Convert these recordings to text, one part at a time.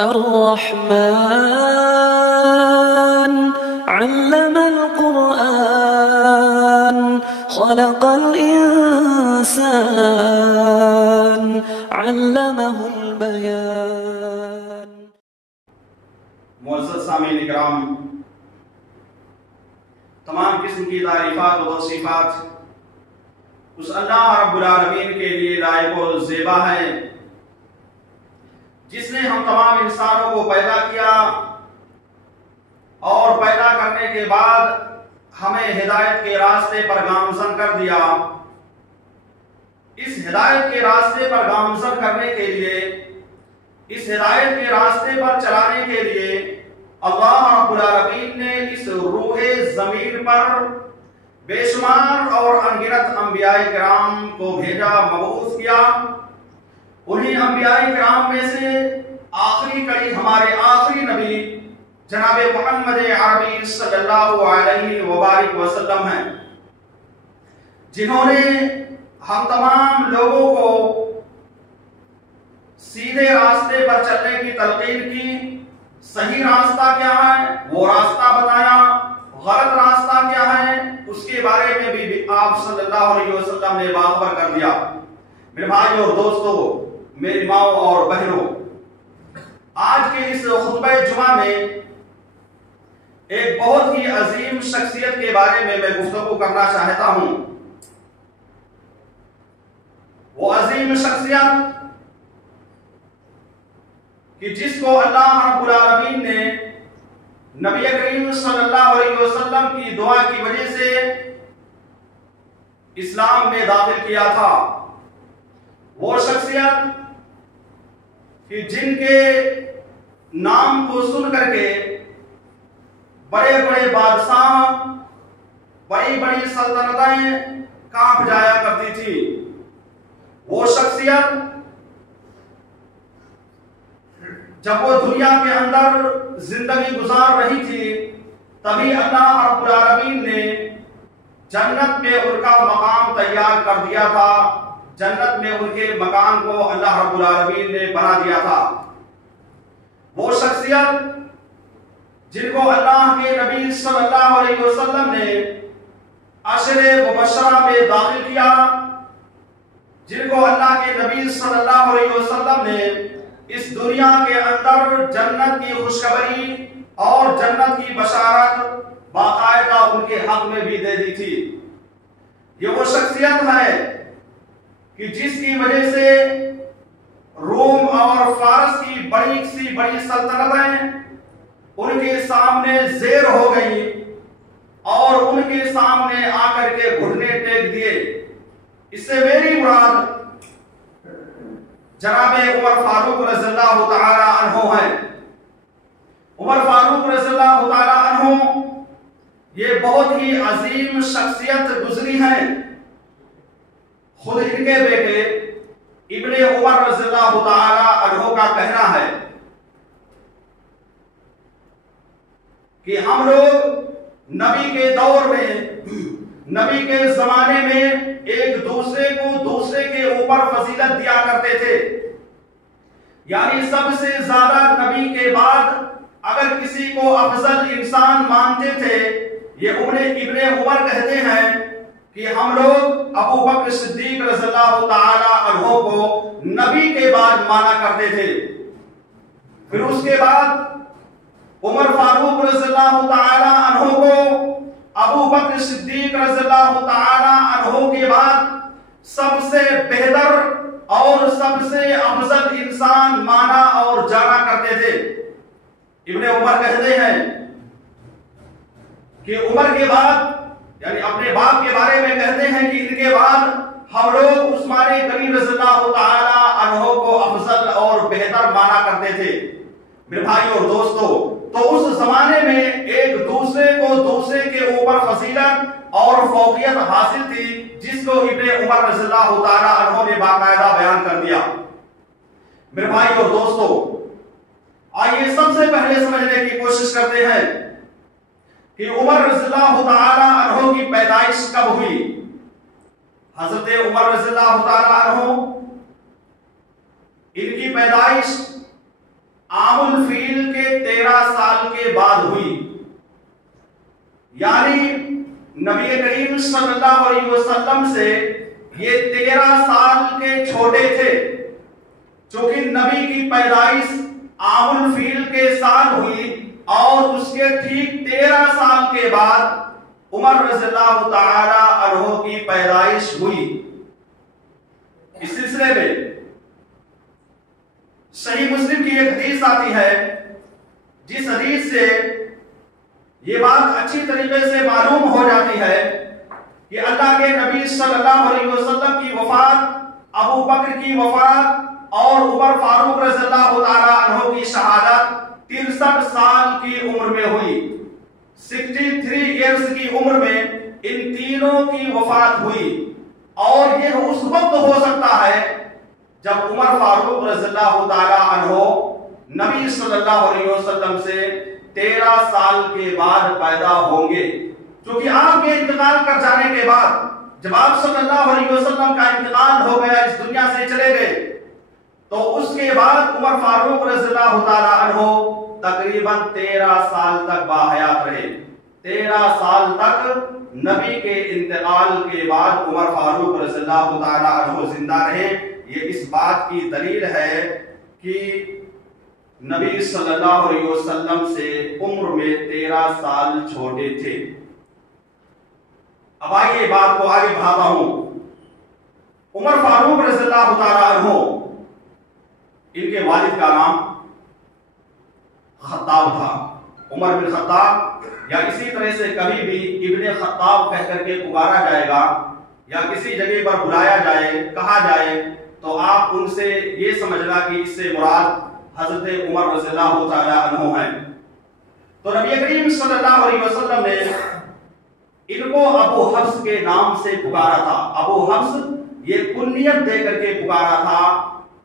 अर्रहमान अल्लमल कुरआन खलक़ल इंसान अल्लमहुल बयान। मुअज़्ज़ज़ सामीन इकराम, तमाम किस्म की तारीफ़ात व तौसीफ़ात उस अल्लाह रब्बुल आलमीन के लिए लायक व ज़ेबा है जिसने हम तमाम इंसानों को पैदा किया और पैदा करने के बाद हमें हिदायत के रास्ते पर गामज़न कर दिया। इस हिदायत के रास्ते पर गामज़न करने के लिए, इस हिदायत के रास्ते पर चलाने के लिए अल्लाह रब्बुल आलमीन ने इस रूहे ज़मीन पर बेशुमार और अनगिनत अंबियाए किराम को भेजा, मबऊस किया। उन्हीं अंबियाए किराम में से आखिरी कड़ी हमारे आखिरी नबी जनाबे मोहम्मद अरबी सल्लल्लाहु अलैहि वसल्लम हैं, जिन्होंने हम तमाम लोगों को सीधे रास्ते पर चलने की तलकीन की। सही रास्ता क्या है वो रास्ता बताया, गलत रास्ता क्या है उसके बारे में भी आप सल्लल्लाहु अलैहि वसल्लम ने बाखबर कर दिया। मेरे भाइयों और दोस्तों, मेरी माओ और बहनों, आज के इस खुतबे जुमा में एक बहुत ही अजीम शख्सियत के बारे में मैं गुफ्तगू करना चाहता हूं। वो अजीम शख्सियत कि जिसको अल्लाह रब्बुल आलमीन ने नबी करीम सल्लल्लाहु अलैहि वसल्लम की दुआ की वजह से इस्लाम में दाखिल किया था। वो शख्सियत कि जिनके नाम को सुन करके बड़े बड़े बादशाह, बड़ी बड़ी सल्तनतें कांप जाया करती थी। वो शख्सियत जब वो दुनिया के अंदर जिंदगी गुजार रही थी, तभी अल्लाह रब्बुल आलमीन ने जन्नत में उनका मकाम तैयार कर दिया था। जन्नत में उनके मकान को अल्लाह रब्बुल आलमीन ने बना दिया था। वो शख्सियत जिनको अल्लाह के नबी सल्लल्लाहु अलैहि वसल्लम ने अशरे मुबश्शरा में दाखिल किया, जिनको अल्लाह के नबी सल्लल्लाहु अलैहि वसल्लम ने इस दुनिया के अंदर जन्नत की खुशखबरी और जन्नत की बशारत बाकायदा उनके हक में भी दे दी थी। ये वो शख्सियत है कि जिसकी वजह से रोम और फारस की बड़ी सी बड़ी सल्तनतें उनके सामने जेर हो गई और उनके सामने आकर के घुटने टेक दिए। इससे मेरी मुराद जनाबे उमर फारूक रज़ियल्लाहु ताला अन्हु हैं। उमर फारूक रज़ियल्लाहु ताला अन्हु ये बहुत ही अजीम शख्सियत गुजरी हैं। खुद इनके बेटे इब्ने उमर रज़ियल्लाहु ताला अन्हु का कहना है कि हम लोग नबी के दौर में, नबी के जमाने में एक दूसरे को दूसरे के ऊपर फजीलत दिया करते थे। यानी सबसे ज्यादा नबी के बाद अगर किसी को अफजल इंसान मानते थे, ये इब्ने उमर कहते हैं कि हम लोग अबू बकर सिद्दीक रज़ियल्लाहु ताला अन्हु को नबी के बाद माना करते थे। फिर उसके बाद उमर फारूक रज़ियल्लाहु ताला अन्हु को अबू बकर सिद्दीक रज़ियल्लाहु ताला अन्हु के बाद सबसे बेहतर और सबसे अफजल इंसान माना और जाना करते थे। इब्ने उमर कहते हैं कि उमर के बाद, यानी अपने बाप के बारे में कहते हैं कि इनके बाद हम लोग उस्मान गनी रज़ियल्लाहु ताला अन्हु को अफजल और बेहतर माना करते थे। मेरे भाइयों और दोस्तों, तो उस जमाने में एक दूसरे को दूसरे के ऊपर फजीलत और फौकियत हासिल थी, जिसको इब्ने उमर रज़ियल्लाहु ताला अन्हु ने बाकायदा बयान कर दिया। मेरे भाइयों और दोस्तों, आइए सबसे पहले समझने की कोशिश करते हैं कि उमर रज़ियल्लाहु ताला अन्हु की पैदाइश कब हुई। हजरत उमर रज़ियल्लाहु ताला अन्हु, इनकी पैदाइश आमुल फील के 13 साल के बाद हुई। यानी नबी करीम सल्लल्लाहु अलैहि वसल्लम से ये 13 साल के छोटे थे। चूंकि नबी की पैदाइश आमुल फील के साल हुई और उसके ठीक 13 साल के बाद उमर रज़ियल्लाहु ताला अन्हु की पैदाइश हुई। इस सिलसिले में सही मुस्लिम की एक हदीस आती है, जिस हदीस से ये बात अच्छी तरीके से मालूम हो जाती है कि अल्लाह के नबी सल्लल्लाहु अलैहि वसल्लम की वफात, अबू बकर की वफात और उमर फारूक रज़ियल्लाहु ताला अन्हु की शहादत 63 साल की उम्र में हुई। 63 इयर्स की उम्र में इन तीनों की वफात हुई। और यह उस वक्त हो सकता है जब उमर फारूक रज़ियल्लाहु ताला अन्हु नबी सल्लल्लाहु अलैहि वसल्लम से 13 साल के बाद पैदा होंगे। क्योंकि आपके इंतकाल कर जाने के बाद, जब आप सल्लल्लाहु अलैहि वसल्लम का इंतकाल हो गया, इस दुनिया से चले गए, तो उसके बाद उमर फारूक रज़ियल्लाहु ताला अन्हु तकरीबन 13 साल तक बाहयात रहे। 13 साल तक नबी के इंतकाल के बाद उमर फारूक रज़ियल्लाहु ताला अन्हु जिंदा रहे। ये इस बात की दलील है कि नबी सल्लल्लाहु अलैहि वसल्लम से उम्र में 13 साल छोटे थे। अब आइए बात को आगे बढ़ाता हूं। उमर फारूक रज़ियल्लाहु ताला अन्हु, इनके वालिद का नाम खत्ताब था, उमर बिन खत्ताब, या इसी तरह से कभी भी इब्ने खत्ताब कह करके पुकारा जाएगा या किसी जगह पर बुलाया जाए, कहा जाए, तो आप उनसे ये समझना कि इससे मुराद हजरत उमर रज़ियल्लाहु ताला अन्हु हैं। तो नबी करीम सल्लल्लाहु अलैहि वसल्लम ने इनको अबू हफ्स के नाम से पुकारा था। अबू हफ्स ये कुन्नियत दे करके पुकारा था,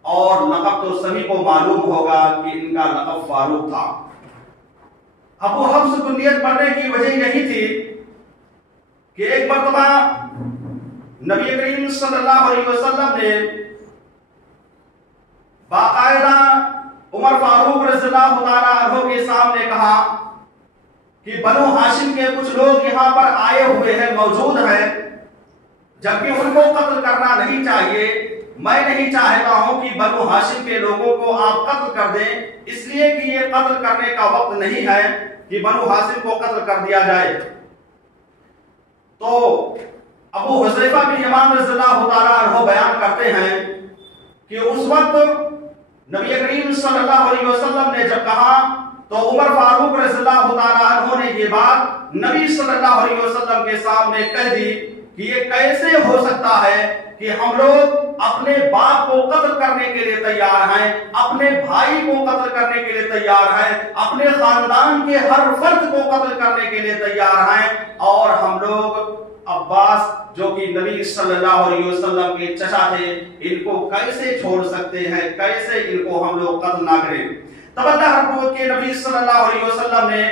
और लक़ब तो सभी को मालूम होगा कि इनका लक़ब फारूक था। अबू हफ्स कुन्नियत पढ़ने की वजह यही थी कि एक मर्तबा नबी करीम सल्लल्लाहु अलैहि वसल्लम ने बाकायदा उमर फारूक रज़ियल्लाहु ताला अन्हु के सामने कहा कि बनु हाशिम के कुछ लोग यहाँ पर आए हुए हैं, मौजूद हैं, जबकि उनको कत्ल करना नहीं चाहिए। मैं नहीं चाहता हूं कि बनु हाशिम के लोगों को आप कत्ल कर दें, इसलिए कि ये कत्ल करने का वक्त नहीं है कि बनु हाशिम को कत्ल कर दिया जाए। तो अबू हुज़ैफा बिन यमान रज़ियल्लाहु ताला अन्हु बयान करते हैं कि उस वक्त नबी करीम सल्लल्लाहु अलैहि वसल्लम ने जब कहा, तो उमर फारूक रज़ियल्लाहु ताला अन्हु ने ये बात नबी सल्लल्लाहु अलैहि वसल्लम के सामने कह दी कि ये कैसे हो सकता है कि हम लोग अपने बाप को कत्ल करने के लिए तैयार हैं, अपने भाई को कत्ल करने के लिए तैयार हैं, अपने खानदान के हर फर्द को कत्ल करने के लिए तैयार हैं, और हम लोग अब्बास जो कि नबी सल्लल्लाहु अलैहि वसल्लम के चचा थे, इनको कैसे छोड़ सकते हैं, कैसे इनको हम लोग कत्ल ना करें। तब अल्लाह के नबी सल्लल्लाहु अलैहि वसल्लम ने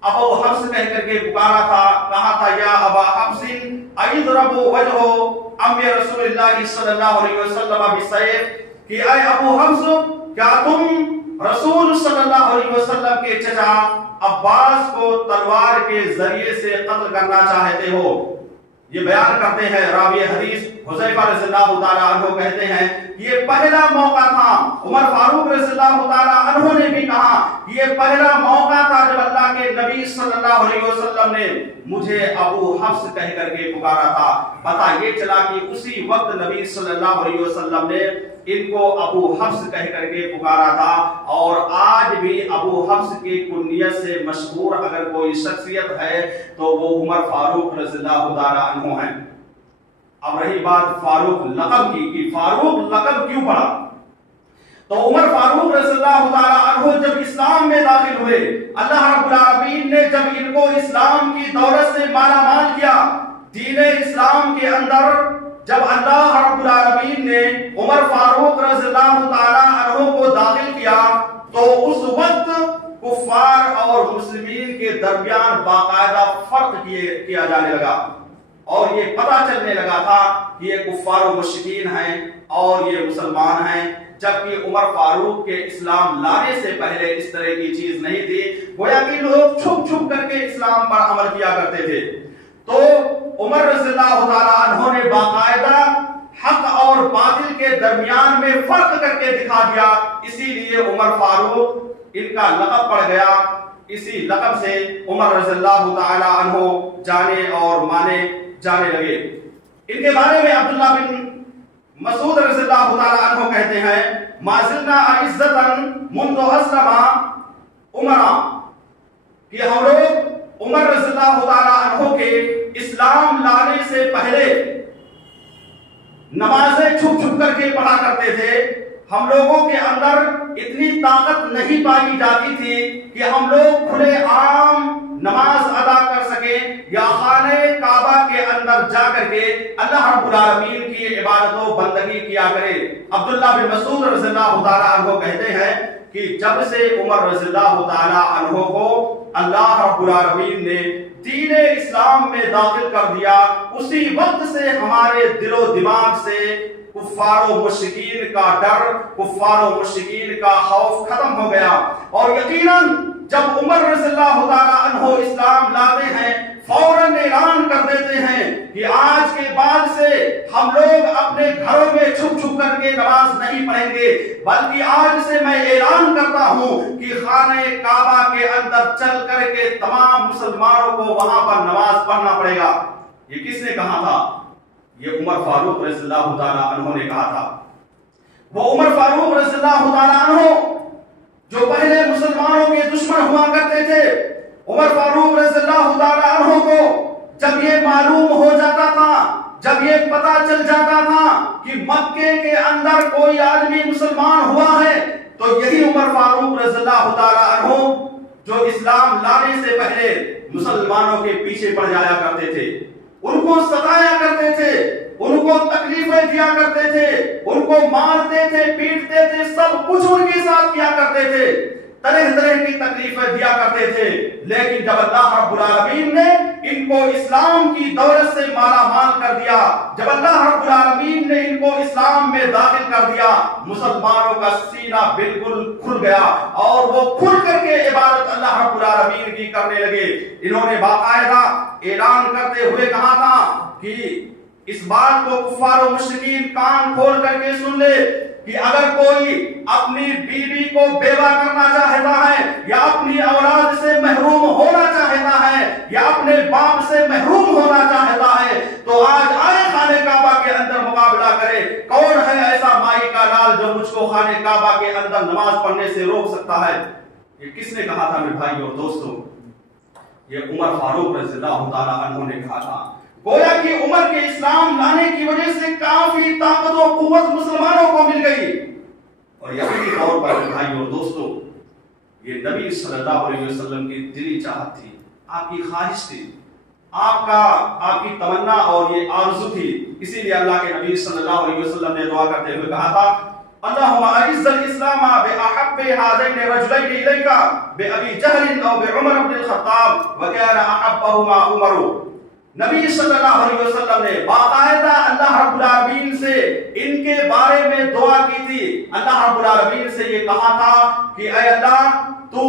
अबू हफ्स कह करके पुकारा था, कहा था, या अबा हफ्सिन अयदरबु वजहु अम्मी रसूलुल्लाह सल्लल्लाहु अलैहि वसल्लम बिसैफ, कि ऐ अबू हफ्स, क्या तुम रसूल सल्लल्लाहु अलैहि वसल्लम के चचा अब्बास को तलवार के जरिए से कत्ल करना चाहते हो? ये बयान करते हैं रावी हदीस हुज़ैफा रज़ियल्लाहु ताला अन्हु कहते हैं, ये पहला मौका था। उमर फारूक रज़ियल्लाहु ताला अन्हु ने भी कहा, ये पहला मौका था जब अल्लाह के नबी सल्लल्लाहु अलैहि वसल्लम ने मुझे अबू हफ्स कह करके पुकारा था। पता ये चला कि उसी वक्त नबी सल्लल्लाहु अलैहि वसल्लम ने इनको अबू हफ्स कह करके पुकारा था। और आज भी अबू हफ्स की कुन्नियत से मशहूर अगर कोई शख्सियत है तो वो उमर फारूक रज़ियल्लाहु ताला अन्हु हैं। अब रही बात फारूक लक़ब की, कि फारूक लक़ब क्यों पड़ा, तो उमर फारूक रज़ियल्लाहु ताला अन्हु जब इस्लाम में दाखिल हुए, अल्लाह रब्बुल आलमीन ने जब इनको इस्लाम की दौलत से माला माल किया, दीन इस्लाम के अंदर जब अल्लाह रब्बुल आलमीन ने उमर फारूक रज़ियल्लाहु ताला अन्हु को दाखिल किया, तो उस वक्त कुफ्फार और मुस्लिमीन के दरमियान बाकायदा फर्क किया जाने लगा, और ये पता चलने लगा था कि ये कुफ्फार और मुश्रिकीन हैं और ये मुसलमान हैं। जबकि उमर फारूक के इस्लाम लाने से पहले इस तरह की चीज नहीं थी। गोया कि लोग छुप छुप करके इस्लाम पर अमल किया करते थे। तो उमर रज़ियल्लाहु ताला अन्हु ने बाकायदा हक और बातिल के दरमियान में फर्क करके दिखा दिया, इसीलिए उमर फारूक इनका लक़ब पड़ गया। इसी लक़ब से उमर रज़ियल्लाहु ताला अन्हु जाने और माने जाने लगे। इनके बारे में अब्दुल्लाह बिन मसूद रज़ियल्लाहु ताला अन्हु कहते हैं, माज़िलना अइज़्ज़तन मुंदु अस्लमा उमरा, कि हम लोग उमर रज़ियल्लाहु ताला अन्हु के इस्लाम लाने से पहले नमाजें छुप छुप करके पढ़ा करते थे। हम लोगों के अंदर इतनी ताकत नहीं पाई जाती थी कि हम लोग खुले आम नमाज अदा कर सके या खाने काबा के अंदर जाकर के अल्लाह रब्बुल आलमीन की इबादतों बंदगी किया करे। अब्दुल्लाह बिन मसूद रज़ियल्लाहु ताला अन्हु कहते हैं कि जब से उमर रज़ियल्लाहु ताला अन्हु को अल्लाह रब्बुल आलमीन ने दीन इस्लाम में दाखिल कर दिया, उसी वक्त से हमारे दिलो दिमाग से कुफ्फार व मुश्रिकीन का डर, कुफ्फार व मुश्रिकीन का खौफ खत्म हो गया। और यकीनन जब उमर रज़ियल्लाहु ताला अन्हु इस्लाम लाते हैं, फौरन ऐलान कर देते हैं कि आज के बाद से हम लोग अपने घरों में छुप छुप करके नमाज नहीं पढ़ेंगे, बल्कि आज से मैं ऐलान करता हूं कि खाने काबा के अंदर चल करके तमाम मुसलमानों को वहां पर नमाज पढ़ना पड़ेगा। ये किसने कहा था? ये उमर फारूक रज़ियल्लाहु ताला अन्हु ने कहा था। वो उमर फारूक रज़ियल्लाहु ताला अन्हु जो पहले मुसलमानों के दुश्मन हुआ करते थे, उमर फारूक रज़ियल्लाहु ताला अन्हु को जब ये मालूम हो जाता था, जब ये पता चल जाता था कि मक्के के अंदर कोई आदमी मुसलमान हुआ है, तो यही उमर फारूक रज़ियल्लाहु ताला अन्हु जो इस्लाम लाने से पहले मुसलमानों के पीछे पड़ जाया करते थे, उनको सताया करते थे, उनको तकलीफें दिया करते थे, उनको मारते थे, पीटते थे, सब कुछ उनके साथ किया करते थे, तरह तरह की तकलीफें दिया करते थे। लेकिन जब अल्लाह रब्बुल आलमीन ने इनको इस्लाम की दौलत से माला माल कर दिया, जब अल्लाह रब्बुल आलमीन ने इनको इस्लाम में दाखिल कर दिया, मुसलमानों का सीना बिल्कुल खुल गया और वो खुल करके इबादत अल्लाह रब्बुल आलमीन की करने लगे। इन्होंने बाकायदा ऐलान करते हुए कहा था कि इस बात को कुफ्फार व मुश्रिकीन कान खोल करके सुन ले कि अगर कोई अपनी बीवी को बेवा करना चाहता है या अपनी औलाद से महरूम होना चाहता है या अपने बाप से महरूम होना चाहता है, तो आज आए खाने काबा के अंदर मुकाबला करे। कौन है ऐसा माई का लाल जो मुझको खाने काबा के अंदर नमाज पढ़ने से रोक सकता है? ये किसने कहा था मेरे भाई और दोस्तों? ये उमर फारूक रज़ियल्लाहु ताला अन्हु ने कहा था। गोया कि उमर के इस्लाम लाने की वजह से काफी ताकत और कुव्वत मुसलमानों को मिल गई। और यकीनी तौर पर भाई और दोस्तों, ये नबी सल्लल्लाहु अलैहि वसल्लम की दिली चाहत थी, आपकी ख्वाहिश थी, आपकी तमन्ना और ये आरज़ू थी। इसीलिए अल्लाह के नबी सल्लल्लाहु अलैहि वसल्लम ने दुआ करते हुए कहा था, अल्लाहुम्मा अइज़्ज़ल इस्लाम बिअहब्बि हाज़ैनि रजुलैनि इलैका बिअबी जहल औ बिउमर इब्न ख़त्ताब व काना अहब्बहुमा उमर। नबी सल्लल्लाहु अलैहि वसल्लम ने बाकायदा अल्लाह रब्बुल आलमीन से इनके बारे में दुआ की थी। अल्लाह रब्बुल आलमीन से ये कहा था कि ऐ अल्लाह, तू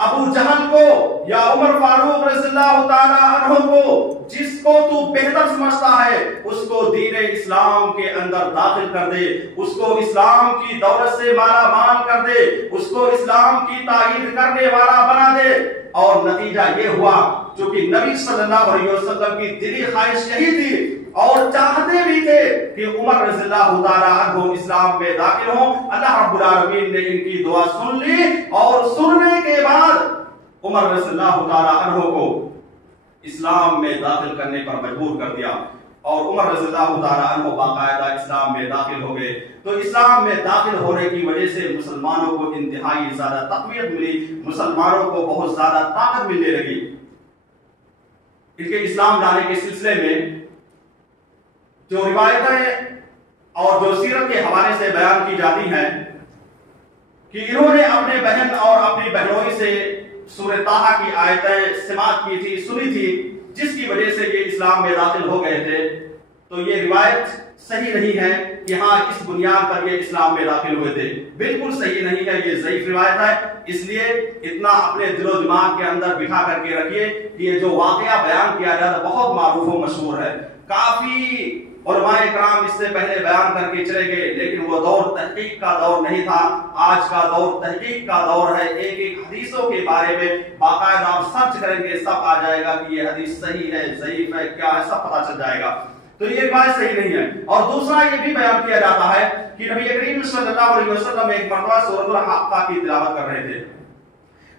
अबू जहल को या उमर फारूक रज़ियल्लाहु ताला अन्हु को, जिसको तू बेहतर समझता है, उसको दीन इस्लाम के अंदर दाखिल कर दे, उसको इस्लाम की दौलत से माला माल कर दे, उसको इस्लाम की ताईद करने वाला बना दे। और नतीजा ये हुआ, क्योंकि नबी सल्लल्लाहु अलैहि वसल्लम की दिली ख्वाहिश यही थी और चाहते भी थे कि उमर रज़ियल्लाहु ताला अन्हु इस्लाम में दाखिल हो। अल्लाह रब्बुल आलमीन ने इनकी दुआ सुन ली और सुनने के बाद उमर रज़ियल्लाहु ताला अन्हु को इस्लाम में दाखिल करने पर मजबूर कर दिया और उमर रज़ियल्लाहु ताला अन्हु बाकायदा इस्लाम में दाखिल हो गए। तो इस्लाम में दाखिल होने की वजह से मुसलमानों को इंतहाई ज्यादा तक़वियत मिली, मुसलमानों को बहुत ज्यादा ताकत मिलने लगी। इनके इस्लाम लाने के सिलसिले में जो रिवायतें और जो सीरत के हवाले से बयान की जाती हैं कि इन्होंने अपने बहन और अपनी बहनोई से सूरह ताहा की आयतें समाअत की थी, सुनी थी, जिसकी वजह से ये इस्लाम में दाखिल हो गए थे। तो ये रिवायत सही नहीं है कि हाँ इस बुनियाद पर ये इस्लाम में दाखिल हुए थे, बिल्कुल सही नहीं है, ये ज़ईफ रिवायत है। इसलिए इतना अपने दिलो दिमाग के अंदर बिठा करके रखिए कि ये जो वाकया बयान किया जाता है बहुत मारूफ व मशहूर है। काफी उलमाए कराम इससे पहले बयान करके चले गए, लेकिन वो दौर तहकीक का दौर नहीं था। आज का दौर तहकीक का दौर है। एक एक हदीसों के बारे में बाकायदा आप सर्च करेंगे, सब आ जाएगा कि ये हदीस सही है, ज़ईफ है, क्या है, सब पता चल जाएगा। तो ये बात सही नहीं है। और दूसरा ये भी बयान किया जाता है कि नबी करीम सल्लल्लाहु अलैहि वसल्लम एक मरतबा सूरतुल हाक़्क़ा की तिलावत कर रहे थे।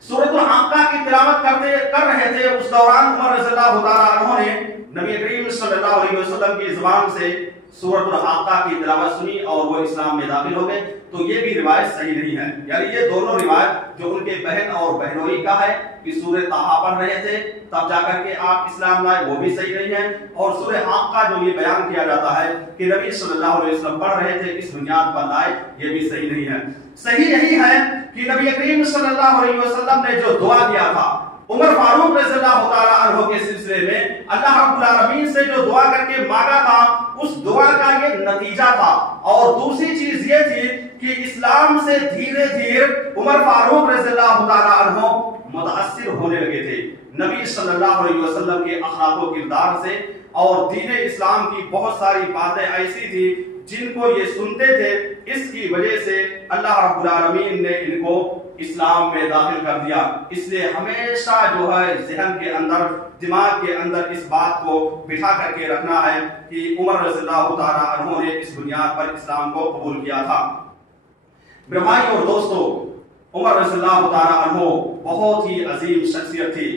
सूरतुल हाक़्क़ा की तिलावत कर रहे थे, उस दौरान उमर रज़ियल्लाहु ताला अन्हु ने नबी करीम सल्लल्लाहु अलैहि वसल्लम की जुबान से सूरतुल हाक़्क़ा की तिलावत सुनी और वो इस्लाम में दाखिल हो गए। तो ये भी रिवायत सही नहीं है। यानी ये दोनों रिवायत जो उनके बहन और बहनोई का है कि सूरह ताहा पढ़ रहे थे तब जाकर के आप इस्लाम लाए, वो भी सही नहीं है। और सूरह हाक़्क़ा जो ये बयान किया जाता है कि नबी सल्लल्लाहु अलैहि वसल्लम पढ़ रहे थे, इस बुनियाद पर लाए, ये भी सही नहीं है। सही यही है कि नबी करीम सल्लल्लाहु अलैहि वसल्लम ने जो दुआ किया था उमर फारूक रज़ियल्लाहु ताला अन्हु के सिलसिले में, अल्लाह रब्बुल आलमीन से जो दुआ करके मांगा था, उस दुआ का ये नतीजा था। और दूसरी चीज ये थी कि इस्लाम से धीरे धीरे उमर फारूक रज़ियल्लाहु ताला अन्हु मुतासिर होने लगे थे नबी सल्लल्लाहु अलैहि वसल्लम के अखलाक व किरदार से। और दीन इस्लाम की बहुत सारी बातें ऐसी थी जिनको ये सुनते थे, इसकी वजह से अल्लाह रब्बुल आलमीन ने इनको इस्लाम में दाखिल कर दिया। इसलिए हमेशा जो है ज़हन के अंदर, दिमाग के अंदर इस बात को बिठा करके रखना है कि उमर रज़ियल्लाहु ताला अन्हु ने इस बुनियाद पर इस्लाम को कबूल किया था। मेरे भाई और दोस्तों, उमर रज़ियल्लाहु ताला अन्हु बहुत ही अजीम शख्सियत थी,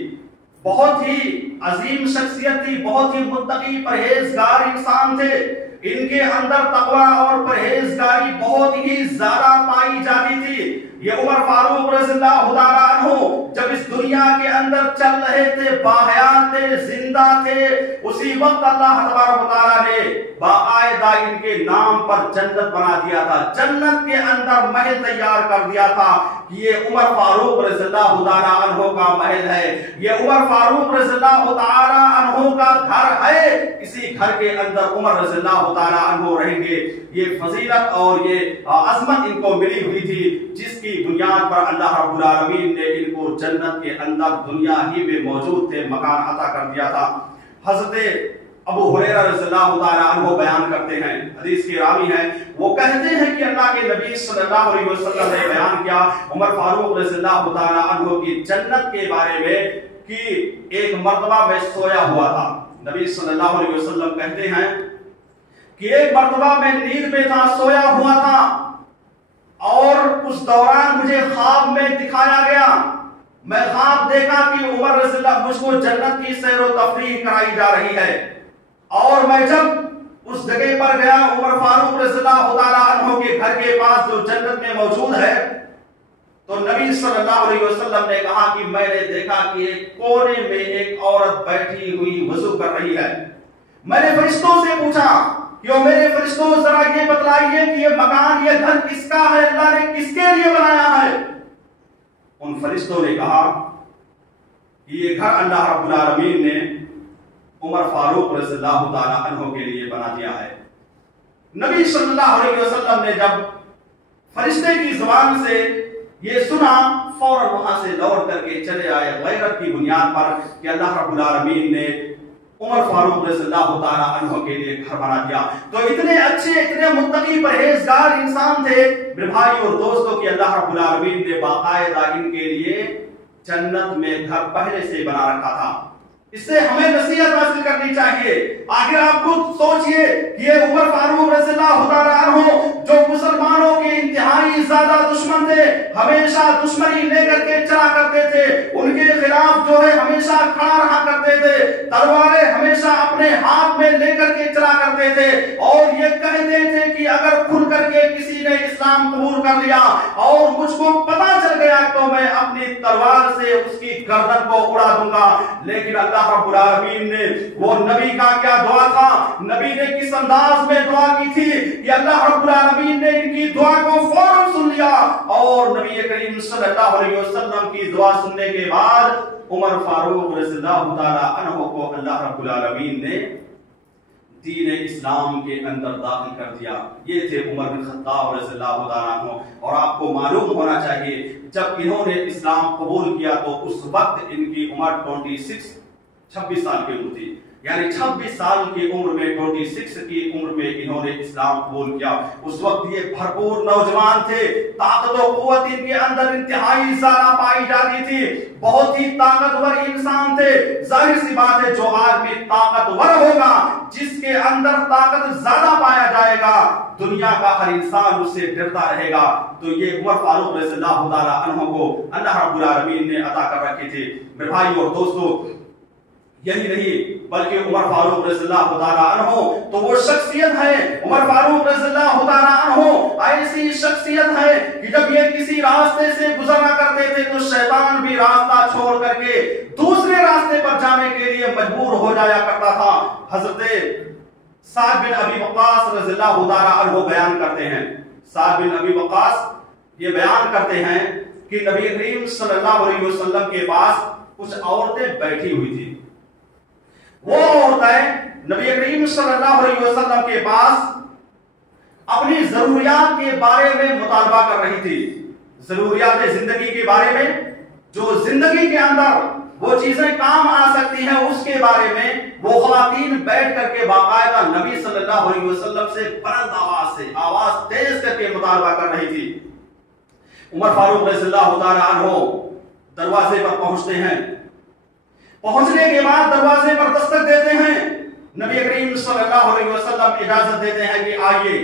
बहुत ही अजीम शख्सियत थी, बहुत ही मुत्तकी परहेजगार इंसान थे। इनके अंदर तकवा और परहेजगारी बहुत ही ज्यादा पाई जाती थी। ये उमर फारूक रज़ियल्लाहु ताला अन्हु जब इस दुनिया के अंदर चल रहे थे, बाहयात थे, जिंदा थे, उसी वक्त अल्लाह तबारक व तआला ने बाकायदा इनके नाम पर जन्नत बना दिया था, जन्नत के अंदर महल तैयार कर दिया था कि ये उमर फारूक रज़ियल्लाहु ताला अन्हु का महल है, ये उमर फारूक रज़ियल्लाहु ताला अन्हु का घर है, इसी घर के अंदर उमर रज़ियल्लाहु ताला अन्हु रहेंगे। ये फजीलत और ये अजमत इनको मिली हुई थी, जिसकी बुनियाद पर अल्लाह रब्बुल आलमीन ने इनको जन्नत के अंदर दुनिया ही में मौजूद थे मकान अता कर दिया था। हज़रत अबू हुरैरा रज़ियल्लाहु ताला अन्हु बयान करते हैं, हदीस के रावी हैं, वो कहते हैं कि अल्लाह के नबी सल्लल्लाहु अलैहि वसल्लम ने बयान किया उमर फारूक रज़ियल्लाहु ताला अन्हु की जन्नत के बारे में कि एक मर्तबा में सोया हुआ था। नबी सल्लल्लाहु अलैहि वसल्लम कहते हैं कि एक मर्तबा में नींद में था, सोया हुआ था, और उस दौरान मुझे ख्वाब में दिखाया गया, मैं ख्वाब देखा कि उमर रज़ियल्लाहु मुझको जन्नत की सैर व तफरीह कराई जा रही है। और मैं जब उस जगह पर गया, उमर फारूक रज़ियल्लाहु ताला अन्हु के घर के पास जो जन्नत में मौजूद है, तो नबी सल्लल्लाहु अलैहि वसल्लम ने कहा कि मैंने देखा कि एक कोने में एक औरत बैठी हुई वजू कर रही है। मैंने फरिश्तों से पूछा कि मेरे फरिश्तों जरा ये बतलाइए कि ये मकान, ये घर किसका है, अल्लाह ने किसके लिए बनाया है। उन फरिश्तों ने कहा कि ये घर अल्लाह रब्बुल आलमीन ने उमर फारूक रज़ियल्लाहु ताला अन्हु के लिए बना दिया है। नबी सल्लल्लाहु अलैहि वसल्लम ने जब फरिश्ते की जुबान से ये सुना, फौरन वहां से लौट करके चले आए गैरत की बुनियाद पर कि अल्लाह रब्बुल आलमीन ने उमर फारूक रज़ियल्लाहु ताला अन्हु के लिए घर बना दिया। तो इतने अच्छे, इतने मुत्तकी परहेजगार इंसान थे मेरे भाई और दोस्तों कि अल्लाह रब्बुल आलमीन ने बाकायदा इनके लिए जन्नत में घर पहले से बना रखा था। इससे हमें नसीहत हासिल करनी चाहिए। आखिर आप खुद सोचिए कि ये उमर फारूक रज़ियल्लाहु ताला अन्हु जो मुसलमानों के इंतहाई ज्यादा दुश्मन थे, हमेशा दुश्मनी लेकर के चला करते थे, उनके खिलाफ जो है हमेशा खड़ा रहा करते थे, तलवारें हमेशा अपने हाथ में लेकर के चला करते थे, और ये कहते थे कि अगर खुल करके किसी ने इस्लाम कबूल कर लिया और मुझको पता चल गया तो मैं अपनी तलवार से उसकी गर्दन को उड़ा दूंगा। लेकिन अल्लाह रब्बुल आलमीन ने, वो नबी का क्या दुआ था, नबी ने किस अंदाज में दुआ की थी कि अल्लाह रब्बुल आलमीन ने इनकी दुआ को फौरन सुन लिया, और नबी करीम सल्लल्लाहु अलैहि वसल्लम की दुआ सुनने के बाद उमर फारूक रज़ियल्लाहु ताला अन्हु को अल्लाह रब्बुल आलमीन ने दीन इस्लाम के अंदर दाखिल कर दिया। ये थे उमर बिन खत्ताब रज़ियल्लाहु ताला अन्हु। और आपको मालूम होना चाहिए जब इन्होंने इस्लाम कबूल किया तो उस वक्त इनकी उम्र 26 साल की उम्र थी, यानी 26 साल की उम्र में 26 की उम्र में इन्होंने इस्लाम कबूल किया। उस वक्त ये भरपूर नौजवान थे, ताकत और कुव्वत इनके अंदर इंतहाई ज्यादा पाई जाती थी, बहुत ही ताकतवर इंसान थे। जाहिर सी बात है जो आदमी ताकतवर होगा, जिसके अंदर ताकत ज्यादा पाया जाएगा, दुनिया का हर इंसान उससे डरता रहेगा। तो ये उमर फारूक रज़ियल्लाहु ताला अन्हु को अल्लाह रब्बुल आलमीन ने अता कर रखे थे। मेरे भाई और दोस्तों, यही नहीं बल्कि उमर फारूक रज़ियल्लाहु ताला अन्हु तो वो शख्सियत है, उमर फारूक रज़ियल्लाहु ताला अन्हु ऐसी शख्सियत है कि जब ये किसी रास्ते से गुजरना करते थे तो शैतान भी रास्ता छोड़ करके दूसरे रास्ते पर जाने के लिए मजबूर हो जाया करता था। हजरत साद बिन अबी वक्कास रज़ियल्लाहु ताला अन्हु बयान करते हैं, साद बिन अबी वक्कास ये बयान करते हैं कि नबी करीम सल्लल्लाहु अलैहि वसल्लम के पास कुछ औरतें बैठी हुई थी। वो औरतें नबी करीम सल्लल्लाहु अलैहि वसल्लम के पास अपनी जरूरियात के बारे में मुतालबा कर रही थी, जरूरियात जिंदगी के बारे में, जो जिंदगी के अंदर वो चीजें काम आ सकती हैं उसके बारे में वो ख्वातीन बैठ करके बाकायदा नबी सल्लल्लाहु अलैहि वसल्लम से बुलंद आवाज से आवाज तेज करके मुतालबा कर रही थी। उमर फारूक रज़ियल्लाहु ताला अन्हु दरवाजे पर पहुंचते हैं। पहुंचने के बाद दरवाजे पर दस्तक देते हैं। नबी करीम सल्लल्लाहु अलैहि वसल्लम इजाजत देते हैं कि आइए।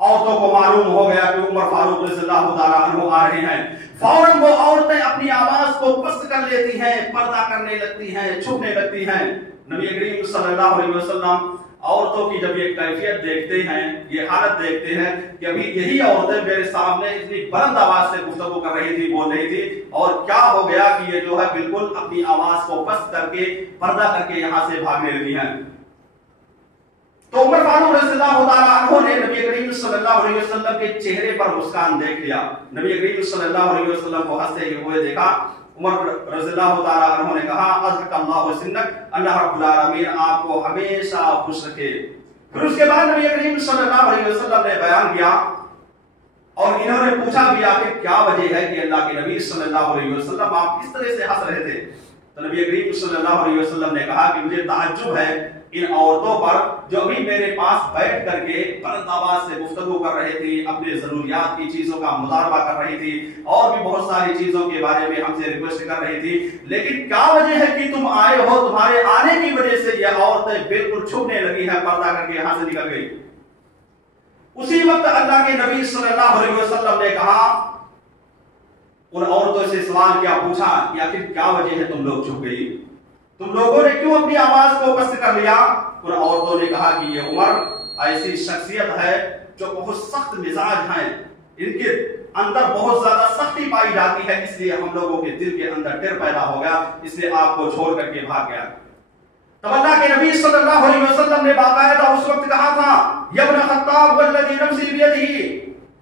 औरतों को मालूम हो गया कि उमर फारूक रज़ियल्लाहु ताला अन्हु आ रहे हैं। फौरन वो औरतें अपनी आवाज को पस्त कर लेती हैं, पर्दा करने लगती हैं, छुपने लगती हैं। नबी करीम सल्लल्लाहु अलैहि वसल्लम औरतों की जब ये कैफियत देखते हैं, ये हालत देखते हैं कि अभी यही औरतें मेरे सामने इतनी बुलंद आवाज से गुफ्तगू कर रही थी, बोल रही थी, और क्या हो गया कि ये जो है बिल्कुल अपनी आवाज को पस्त करके पर्दा करके यहां से भागने लगी हैं। तो उमर फारूक रज़ियल्लाहु ताला अन्हु ने नबी करीम सल्लल्लाहु अलैहि वसल्लम के चेहरे पर मुस्कान देख लिया। नबी करीम सल्लल्लाहु अलैहि वसल्लम को हंसते हुए देखा। उमर रज़ियल्लाहु ताला अन्हु ने कहा, अज़कल्लाहु सिन्नक, अल्लाह रब्बुल आलमीन आपको हमेशा खुश रखे। फिर उसके बाद नबी करीम सल्लल्लाहु अलैहि वसल्लम ने बयान किया और इन्होंने पूछा भी आखिर क्या वजह है कि अल्लाह के नबी सल्लल्लाहु अलैहि वसल्लम आप किस तरह से हंस रहे थे। तो नबी करीम सल्लल्लाहु अलैहि वसल्लम ने कहा कि मुझे ताज्जुब है इन औरतों पर जो अभी मेरे पास बैठ करके बुलंद आवाज से गुफ्तगू कर रही थी, अपने जरूरियात की चीजों का मुतालबा कर रही थी और भी बहुत सारी चीजों के बारे में हमसे रिक्वेस्ट कर रही थी, लेकिन क्या वजह है कि तुम आए हो, तुम्हारे आने की वजह से यह औरतें बिल्कुल छुपने लगी है, पर्दा करके यहां से निकल गई। उसी वक्त अल्लाह के नबी सल्लल्लाहु अलैहि वसल्लम ने कहा, उन औरतों से सवाल क्या पूछा कि आखिर क्या वजह है तुम लोग छुप गई, तुम लोगों ने क्यों अपनी आवाज को पस्त कर लिया। उन औरतों ने कहा कि ये उमर ऐसी शख्सियत है जो बहुत सख्त मिजाज हैं, इनके अंदर बहुत ज्यादा सख्ती पाई जाती है, इसलिए हम लोगों के दिल के अंदर डर पैदा हो गया, इसलिए आपको छोड़ करके भाग गया। तब अल्लाह के नबी सल्लल्लाहु अलैहि वसल्लम ने बाकायदा उस वक्त कहा था, यब्न खत्ताब वल्लज़ी नफ्सी बियदिही,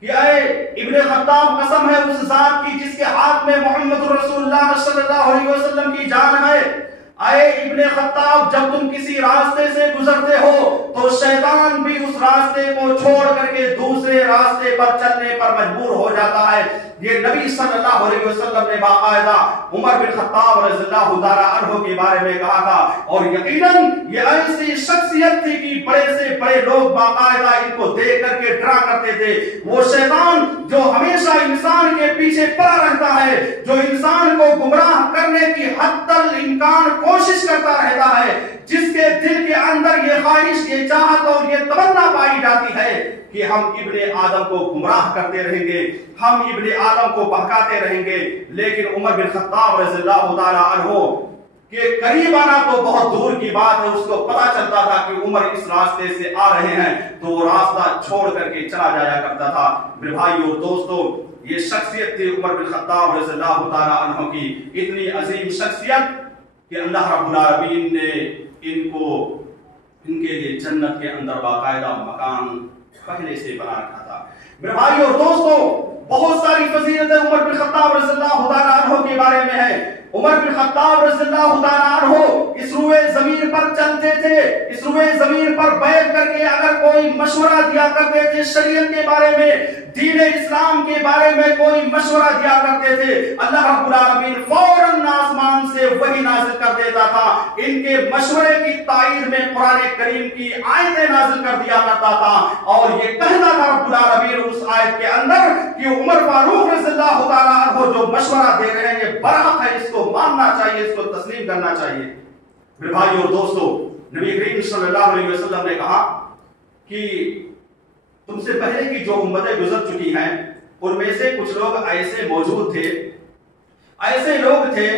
कि ऐ इब्ने खत्ताब कसम है उस जात की जिसके हाथ में मोहम्मद रसूलुल्लाह सल्लल्लाहु अलैहि वसल्लम की जान है। आए इब्ने खत्ताब, जब तुम किसी रास्ते से गुजरते हो तो शैतान भी उस रास्ते को छोड़ करके दूसरे रास्ते पर चलने पर मजबूर हो जाता है। ये नबी सल्लल्लाहु अलैहि वसल्लम ने बाकायदा उमर बिन खत्ताब रज़ियल्लाहु ताला अन्हु के बारे में कहा था, और यकीनन ये ऐसी शख्सियत थी कि बड़े से बड़े लोग बाकायदा इनको देख करके डरा करते थे। वो शैतान जो हमेशा इंसान के पीछे पड़ा रहता है, जो इंसान को गुमराह करने की हद तक इम्कान कोशिश करता रहता है, जिसके दिल के अंदर ये ख्वाहिश, ये चाहत और ये तमन्ना पाई जाती है कि हम इब्ने आदम को गुमराह करते रहेंगे, हम इब्ने आदम को बहकाते रहेंगे, लेकिन उमर बिन खत्ताब रज़ियल्लाहु ताला अन्हु के करीब आना तो बहुत दूर की बात है। उसको पता चलता था कि उमर इस रास्ते से आ रहे हैं तो वो रास्ता छोड़ करके चला जाया करता था। मेरे भाइयों दोस्तों, ये शख्सियत थी उमर बिन खत्ताब रज़ियल्लाहु ताला अन्हु की, इतनी अजीम शख्सियत कि अल्लाह रब्बुल आलमीन ने इनके लिए जन्नत के अंदर बाकायदा मकान पहले से बना रखा था। मेरे भाइयों दोस्तों, बहुत सारी फजीलतें उमर बिन खत्ताब रज़ियल्लाहु ताला अन्हु के बारे में है। उमर बिन खत्ताब रज़ियल्लाहु ताला अन्हु इस रुए जमीन पर चलते थे, इस रुए जमीन पर बैठ करके अगर कोई मशवरा दिया करते थे शरीयत के बारे में, दीन इस्लाम के बारे में कोई मशवरा दिया करते थे, अल्लाह रब्बुल आलमीन फौरन आसमान से वही नाजिल कर देता था। इनके मशवरे की तायीद में कुरान करीम की आयतें नाजिल कर दिया करता था और ये कहता था रब्बुल आलमीन उस आयत के अंदर कि उमर फारूक रज़ियल्लाहु ताला अन्हु जो मशवरा दे रहे हैं ये बरहक है, इसको मानना चाहिए, इसको तस्लीम करना चाहिए। मेरे भाई और दोस्तों, नबी करीम सल्लल्लाहु अलैहि वसल्लम ने कहा कि तुमसे पहले की जो उम्मतें गुजर चुकी हैं उनमें से कुछ लोग ऐसे मौजूद थे, ऐसे लोग थे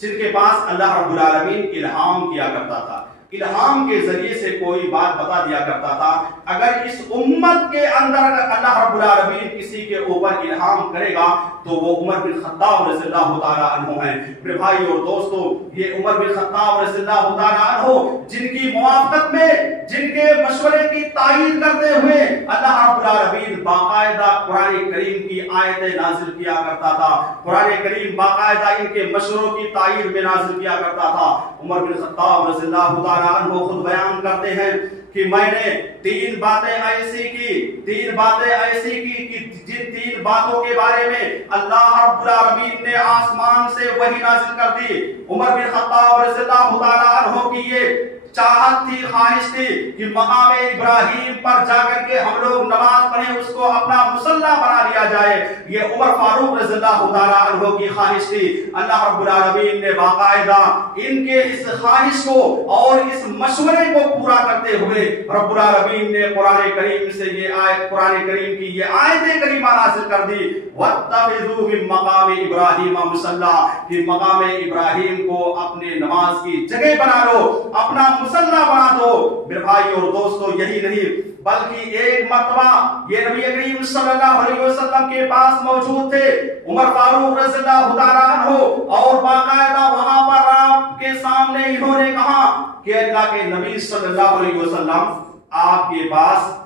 जिनके पास अल्लाह रब्बुल आलमीन इल्हाम किया करता था, इल्हाम के जरिए से कोई बात बता दिया करता था। अगर इस उम्मत के अंदर अल्लाह रब्बुल आलमीन किसी के ऊपर इल्हाम करेगा तो वो उमर बिन खत्ताब रज़ियल्लाहु ताला अन्हु हैं। मेरे भाई और दोस्तों, ये उमर बिन खत्ताब रज़ियल्लाहु ताला अन्हु जिनकी मुवाफकत में, जिनके मशवरे की तायीद करते हुए अल्लाह रब्बुल आलमीन बाकायदा कुरान करीम की आयतें नाजिल किया करता था, कुरान करीम बाकायदा इनके मशवरों की तायीद में नाजिल किया करता था। उमर बिन खत्ताब रज़ियल्लाहु ताला अन्हु खुद बयान करते हैं कि मैंने तीन बातें ऐसी की कि जिन तीन बातों के बारे में अल्लाह रब्बुल आलमीन ने आसमान से वही नाजिल कर दी। उमर बिन खत्ताब रज़ियल्लाहु ताला अन्हु की ये चाहत थी, ख्वाहिश थी कि मकाम इब्राहिम पर जाकर के हम लोग नमाज पढ़ें, उसको अपना मुसल्ला बना लिया जाए। ये उमर फारूक रज़ियल्लाहु ताला अन्हु की ख्वाहिश थी। अल्लाह रब्बुल आलमीन ने बाकायदा इनके इस ख्वाहिश को और इस मशवरे को पूरा करते हुए रब्बुल आलमीन ने कुरान करीम से ये आयत, कुरान करीम की ये आयतें करीमा नाज़िल कर दी, वत्तखिज़ू मिन मकाम इब्राहिम मुसल्ला, कि मकाम इब्राहिम को अपने नमाज की जगह बना लो, अपना मुसल्ला बना दो। मेरे भाई और दोस्तों, यही नहीं बल्कि एक मर्तबा ये नबी करीम सल्लल्लाहु अलैहि वसल्लम के पास मौजूद थे उमर फारूक रज़ियल्लाहु ताला अन्हु, और बाकायदा वहां पर आपके सामने इन्होंने कहा कि अल्लाह के नबी सल्लल्लाहु अलैहि वसल्लम, आपके पास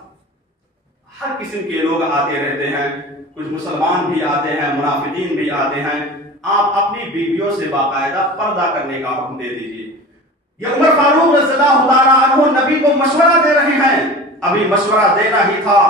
हर किस्म के लोग आते रहते हैं, कुछ मुसलमान भी आते हैं, मुनाफिकीन भी आते हैं, आप अपनी बीवियों से बाकायदा पर्दा करने का हुक्म दे दीजिए। ये उमर फारूक रज़ियल्लाहु ताला अन्हु नबी को मशवरा दे रहे हैं। अभी मशवरा देना ही था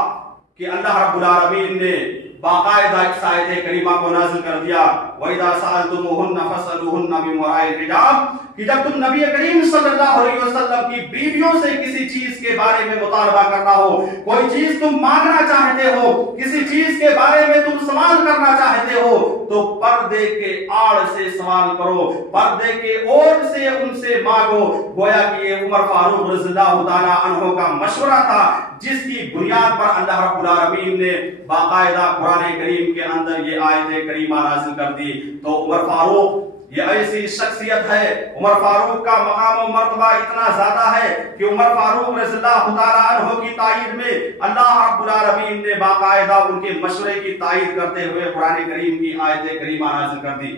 कि अल्लाह रब्बुल आलमीन ने बाकायदा इस आयत करीमा को नाज़िल कर दिया, वइदा सअलतुमुहुन्ना फसअलूहुन्ना मिन वराइल हिजाब, कि जब तुम नबी करीम सल्लल्लाहु अलैहि वसल्लम की बीवियों से किसी चीज के बारे में मुतालबा करना हो, कोई चीज तुम मांगना चाहते हो, किसी चीज के बारे में तुम सवाल करना चाहते हो, तो पर्दे के आड़ से सवाल करो, पर्दे के ओर से उनसे मांगो। गोया कि ये उमर फारूक रज़ियल्लाहु ताला अन्हु का मशवरा था, जिसकी बुनियाद पर अल्लाह रब्बुल आलमीन ने बाकायदा कुरान करीम के अंदर ये आयत करीमा नाज़िल कर दी। तो उमर फारूक ये ऐसी शख्सियत है, उमर फारूक का मकाम और मर्तबा इतना ज्यादा है कि उमर फारूक रज़ियल्लाहु ताला अन्हु की तायीद में अल्लाह रब्बुल आलमीन ने बाकायदा उनके मशवरे की तायीद करते हुए कुरान करीम की आयत करीमा नाज़िल कर दी।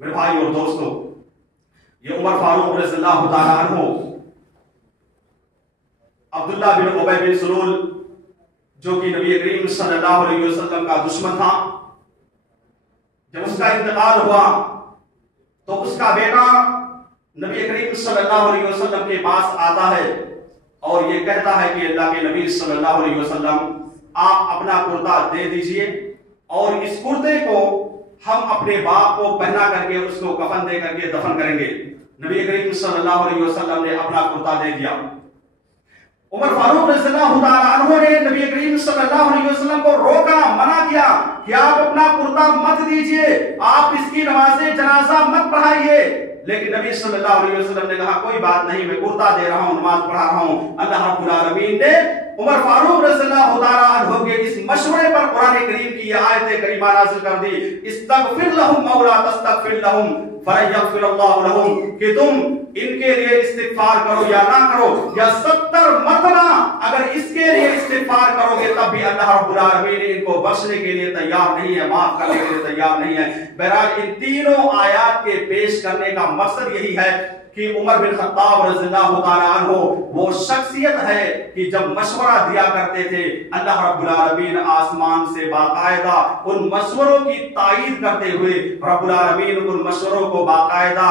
मेरे भाई और दोस्तों, ये उमर फारूक रज़ियल्लाहु ताला अन्हु अब्दुल्लाह बिन उबय बिन सलूल, जो कि नबी करीम सल्लल्लाहु अलैहि वसल्लम का दुश्मन था, जब उसका इंतकाल हुआ तो उसका बेटा नबी करीम सल्लल्लाहु अलैहि वसल्लम के पास आता है और ये कहता है कि अल्लाह के नबी सल्लल्लाहु अलैहि वसल्लम, आप अपना कुर्ता दे दीजिए और इस कुर्ते को हम अपने बाप को पहना करके उसको कफन दे करके दफन करेंगे। नबी करीम सल्लल्लाहु अलैहि वसल्लम ने अपना कुर्ता दे दिया। उमर फारूक रज़ियल्लाहु ताला अन्हु ने नबी करीम सल्लल्लाहु अलैहि वसल्लम को रोका, मना किया कि आप अपना कुर्ता मत दीजिए, आप इसकी नमाज़े जनाजा मत पढ़ाइए। लेकिन नबी सल्लल्लाहु अलैहि वसल्लम ने कहा कोई बात नहीं, मैं कुर्ता दे रहा हूं, नमाज पढ़ा रहा हूं। अल्लाह रब्बुल आलमीन ने उमर फारूक रज़ियल्लाहु ताला अन्हु के इस मशवरे पर कुरान करीम की ये आयत करीमा नाज़िल कर दी, इस्तगफिर लहुम मौला तस्तगफिर लहुम फलयगफिरल्लाहु लहुम, कि तुम इनके लिए इस्तिगफार करो या ना करो, या 70 मरतबा अगर इसके लिए इस्तिगफार करोगे तब भी अल्लाह रब्बुल आलमीन इनको बख्शने के लिए तैयार नहीं है, माफ करने के लिए तैयार नहीं है। बहरहाल इन तीनों आयात के पेश करने का मकसद यही है कि उमर बिन खत्ताब रज़ियल्लाहु ताला अन्हु वो शख्सियत है कि जब मशवरा दिया करते थे, अल्लाह रब्बुल आलमीन आसमान से बाकायदा उन मशवरों की तायीद करते हुए रब्बुल आलमीन उन मशवरों को बाकायदा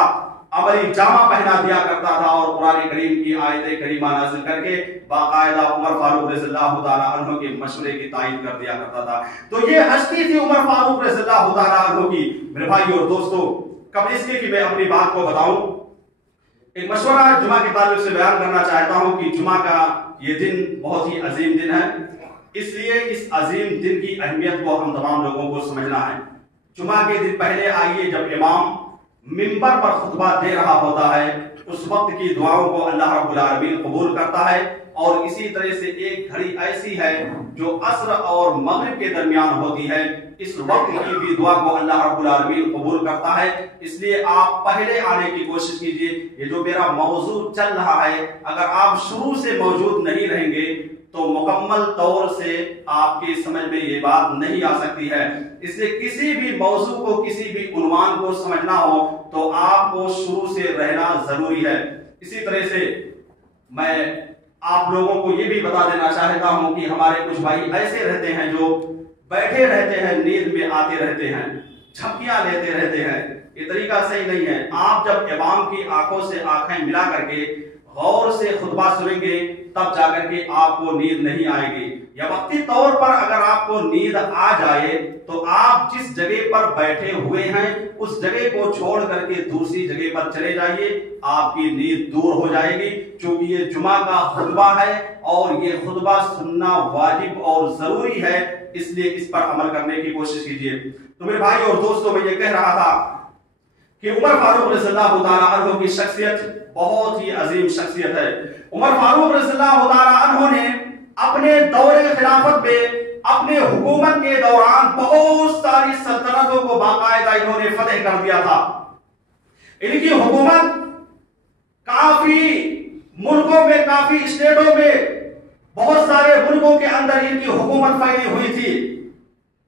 अमली जामा पहना दिया करता था और कुरान करीम की आयत करीमा नाज़िल करके बाकायदा उमर फारूक रज़ियल्लाहु ताला अन्हु के मशवरे की तायीद कर दिया करता था। तो ये हस्ती थी उमर फारूक रज़ियल्लाहु ताला अन्हु की। मेरे भाई और दोस्तों, कब इसके कि मैं अपनी बात को बताऊं, एक मशवरा जुमा के ताल्लुक से बयान करना चाहता हूं कि जुमा का ये दिन बहुत ही अजीम दिन है, इसलिए इस अजीम दिन की अहमियत को हम तमाम लोगों को समझना है। जुमा के दिन पहले आइए, जब इमाम मिंबर पर खुतबा दे रहा होता है, उस वक्त की दुआओं को अल्लाह रब्बुल आलमीन कबूल करता है। और इसी तरह से एक घड़ी ऐसी है जो असर और मगरिब के दरमियान होती है, इस वक्त की भी दुआ को अल्लाह रब्बुल आलमीन कबूल करता है। इसलिए आप पहले आने की कोशिश कीजिए। ये जो मेरा मौजू चल रहा है, अगर आप शुरू से मौजूद नहीं रहेंगे तो मुकम्मल तौर से आपके समझ में ये बात नहीं आ सकती है। इसलिए किसी भी मौजू को, किसी भी उन्वान को समझना हो तो आपको शुरू से रहना जरूरी है। इसी तरह से मैं आप लोगों को ये भी बता देना चाहता हूं कि हमारे कुछ भाई ऐसे रहते हैं जो बैठे रहते हैं, नींद में आते रहते हैं, झपकियां लेते रहते हैं। ये तरीका सही नहीं है। आप जब इमाम की आंखों से आंखें मिला करके गौर से खुतबा सुनेंगे, तब जाकर के आपको नींद नहीं आएगी। या वक्ती तौर पर अगर आपको नींद आ जाए तो आप जिस जगह पर बैठे हुए हैं उस जगह को छोड़ करके दूसरी जगह पर चले जाइए, आपकी नींद दूर हो जाएगी। क्योंकि ये जुमा का खुतबा है और ये खुतबा सुनना वाजिब और जरूरी है, इसलिए इस पर अमल करने की कोशिश कीजिए। तो मेरे भाई और दोस्तों, मैं ये कह रहा था कि उमर फारूक रज़ियल्लाहु ताला अन्हु की शख्सियत बहुत ही अजीम शख्सियत है। उमर फारूक रज़ियल्लाहु ताला अन्हु ने अपने दौरे खिलाफत में, अपने हुकूमत के दौरान बहुत सारी सल्तनतों को बाकायदा इन्होंने फतेह कर दिया था। इनकी हुकूमत काफी मुल्कों में, काफी स्टेटों में, बहुत सारे मुल्कों के अंदर इनकी हुकूमत फैली हुई थी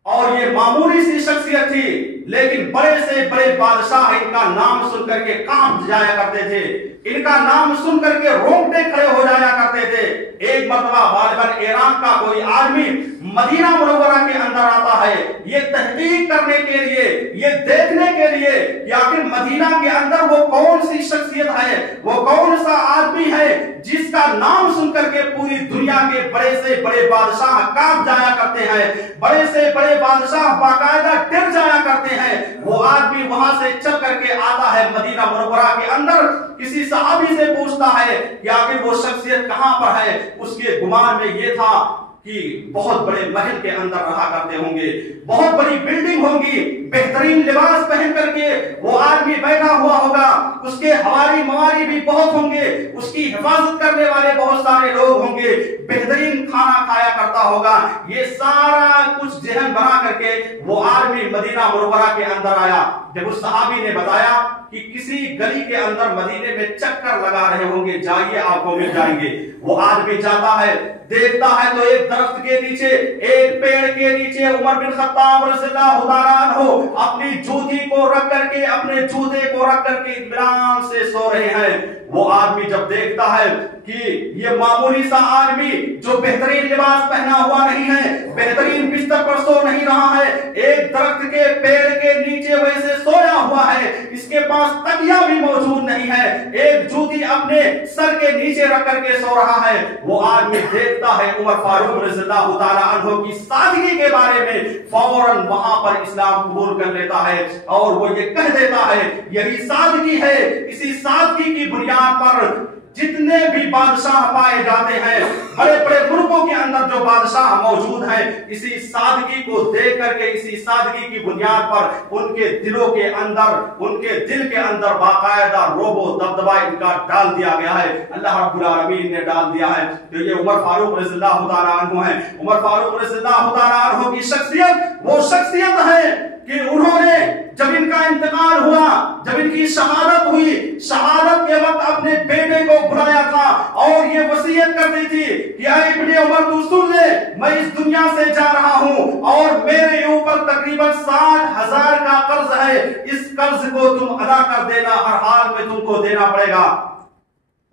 और ये मामूली सी शख्सियत थी, लेकिन बड़े से बड़े बादशाह इनका नाम सुन करके कांप जाया करते थे, इनका नाम सुन करके रोंगटे खड़े हो जाया करते थे। एक मरतबा गालिबन ईरान का कोई आदमी मदीना मुनव्वरा के अंदर आता है, ये तहकीक करने के लिए, ये देखने के लिए कि आखिर मदीना के अंदर वो कौन सी शख्सियत है, वो कौन सा आदमी है जिसका नाम सुन करके पूरी दुनिया के बड़े से बड़े बादशाह कांप जाया करते हैं, बड़े से बड़े बादशाह बाकायदा डर जाया करते हैं। वो आदमी वहां से चल करके आता है मदीना मुनव्वरा के अंदर, किसी सहाबी से पूछता है कि आखिर वो शख्सियत कहां पर है। उसके गुमान में ये था कि बहुत बड़े महल के अंदर रहा करते होंगे, बहुत बड़ी बिल्डिंग होगी, बेहतरीन लिबास पहन करके वो आदमी बैठा हुआ होगा, उसके हवारी मवारी भी बहुत होंगे, उसकी हिफाजत करने वाले बहुत सारे लोग होंगे, बेहतरीन खाना खाया करता होगा। ये सारा कुछ जहन बना करके वो आदमी मदीना मुनव्वरा के अंदर आया। जब उस सहाबी ने बताया कि किसी गली के अंदर मदीने में चक्कर लगा रहे होंगे, जाइए आपको मिल जाएंगे। वो आदमी जाता है, देखता है तो एक दरख्त के नीचे, एक पेड़ के नीचे उमर बिन खत्ताब रज़ियल्लाहु ताला अन्हु अपनी जूती को रख करके, अपने जूते को रख करके इत्मीनान से सो रहे हैं। वो आदमी जब देखता है कि ये मामूली सा आदमी जो बेहतरीन लिबास पहना हुआ नहीं है, बेहतरीन बिस्तर पर सो नहीं रहा है, एक दरख्त के पेड़ के नीचे वैसे सोया हुआ है, इसके पास तकिया भी मौजूद नहीं है, एक जूती अपने सर के नीचे रख करके सो रहा है। वो आदमी देखता है उमर फारूक रज़ियल्लाहु ताला अन्हु की सादगी के बारे में, फौरन वहां पर इस्लाम कबूल कर लेता है और वो ये कह देता है यही सादगी है, इसी सादगी की बुनियाद पर जितने भी बादशाह पाए जाते हैं, बड़े बड़े मुल्कों के अंदर जो बादशाह मौजूद हैं, इसी सादगी को देख करके, इसी सादगी की बुनियाद पर उनके दिलों के अंदर, उनके दिल के अंदर बाकायदा रोबो दबदबा इनका डाल दिया गया है, अल्लाह रब्बुल आलमीन ने डाल दिया है। तो ये उमर फारूक रज़ियल्लाहु ताला अन्हु है। उमर फारूक रज़ियल्लाहु ताला अन्हु की शख्सियत वो शख्सियत है कि उन्होंने जब इनका इंतकाल हुआ, जब इनकी शहादत हुई, शहादत के वक्त अपने बेटे को बुलाया था और ये वसीयत कर दी थी कि ऐ इब्ने उमर तू सुन ले, मैं इस दुनिया से जा रहा हूं और मेरे ऊपर तकरीबन 60,000 का कर्ज है, इस कर्ज को तुम तुम अदा कर देना, हर हाल में तुमको देना पड़ेगा।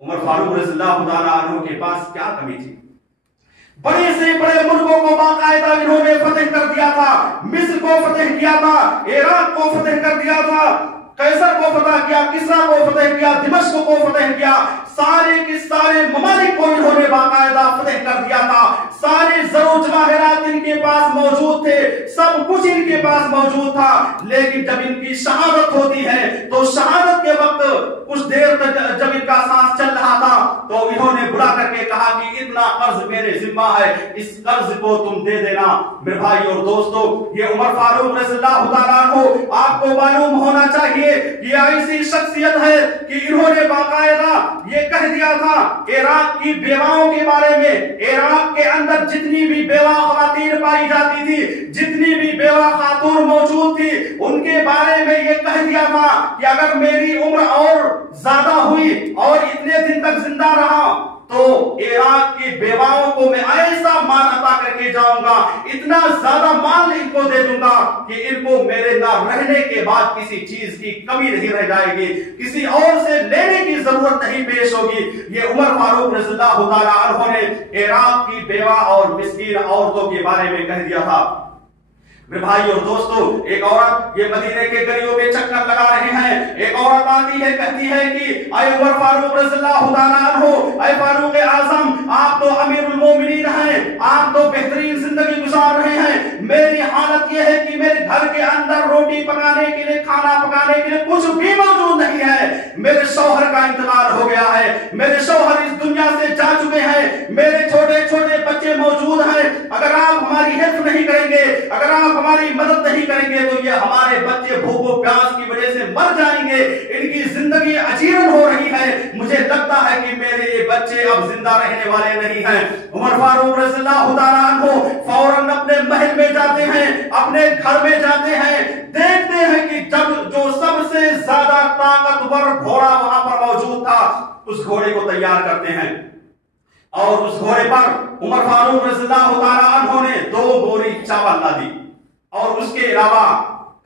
उमर फारूक रज़ियल्लाहु ताला अन्हु के पास क्या कमी थी? बड़े से बड़े मुल्कों को बाकायदा इन्होंने फतेह कर दिया था। मिस्र को फतेह किया था, इराक को फतेह कर दिया था, कैसर को फतेह किया, किस्रा को फतेह किया, दिमश्क को फतेह किया। सारे के सारे ममालिक को इन्होंने बाकायदा फतेह कर दिया था। सारे जरो जवाहिरात इनके पास मौजूद थे, सब कुछ इनके पास मौजूद था। लेकिन जब इनकी शहादत होती है तो शहादत के वक्त कुछ देर तक जब इनका सांस चल रहा था तो इन्होंने बुला करके कहा कि इतना कर्ज मेरे जिम्मा है, इस कर्ज को तुम दे देना। मेरे भाई और दोस्तों, ये उमर फारूक रज़ियल्लाहु ताला अन्हु आपको मालूम होना चाहिए कि ऐसी शख्सियत है कि इन्होंने बाकायदा ये कह दिया था इराक की बेवाओं के बारे में। इराक के अंदर जितनी भी बेवा ख़वातीन पाई जाती थी, जितनी भी बेवा खातून मौजूद थी, उनके बारे में ये कह दिया था कि अगर मेरी उम्र और ज्यादा हुई और इतने दिन तक जिंदा रहा तो इराक की बेवाओं को मैं ऐसा माल अता करके जाऊंगा, इतना ज्यादा माल इनको दे दूंगा कि इनको मेरे ना रहने के बाद किसी चीज की कमी नहीं रह जाएगी, किसी और से लेने की जरूरत नहीं पेश होगी। ये उमर फारूक रज़ियल्लाहु ताला अन्हु ने इराक की बेवा और मिस्कीन औरतों के बारे में कह दिया था। मेरे भाई और दोस्तों, एक औरत ये मदीने के गलियों में चक्कर लगा रहे हैं। एक औरत आती है, कहती है कि अय उमर फारूक रज़ियल्लाहु ताला अन्हु, अय फारूक आज़म, आप तो अमीरुल मोमिनीन हैं, आप तो बेहतरीन जिंदगी गुजार रहे हैं। मेरी हालत यह है कि मेरे घर के अंदर रोटी पकाने के लिए, खाना पकाने के लिए कुछ भी मौजूद नहीं है। मेरे शौहर का इंतकाल हो गया है, मेरे शौहर इस दुनिया से जा चुके हैं, मेरे छोटे छोटे बच्चे मौजूद हैं। अगर आप हमारी हेल्प नहीं करेंगे, अगर आप हमारी मदद नहीं करेंगे तो ये हमारे बच्चे भूख प्यास की वजह से मर जाएंगे, इनकी जिंदगी अजीर्ण हो रही है। मुझे लगता है कि मेरे ये बच्चे अब जिंदा रहने वाले नहीं हैं। उमर फारूक रज़ियल्लाहु ताला अन्हु फौरन अपने महल में जाते हैं, अपने घर में जाते हैं, देखते हैं कि जब जो सबसे ज्यादा ताकतवर घोड़ा वहां पर मौजूद था उस घोड़े को तैयार करते हैं और उस घोड़े पर उमर फारूक रज़ियल्लाहु ताला अन्हु ने 2 बोरी चावल ला दी और उसके अलावा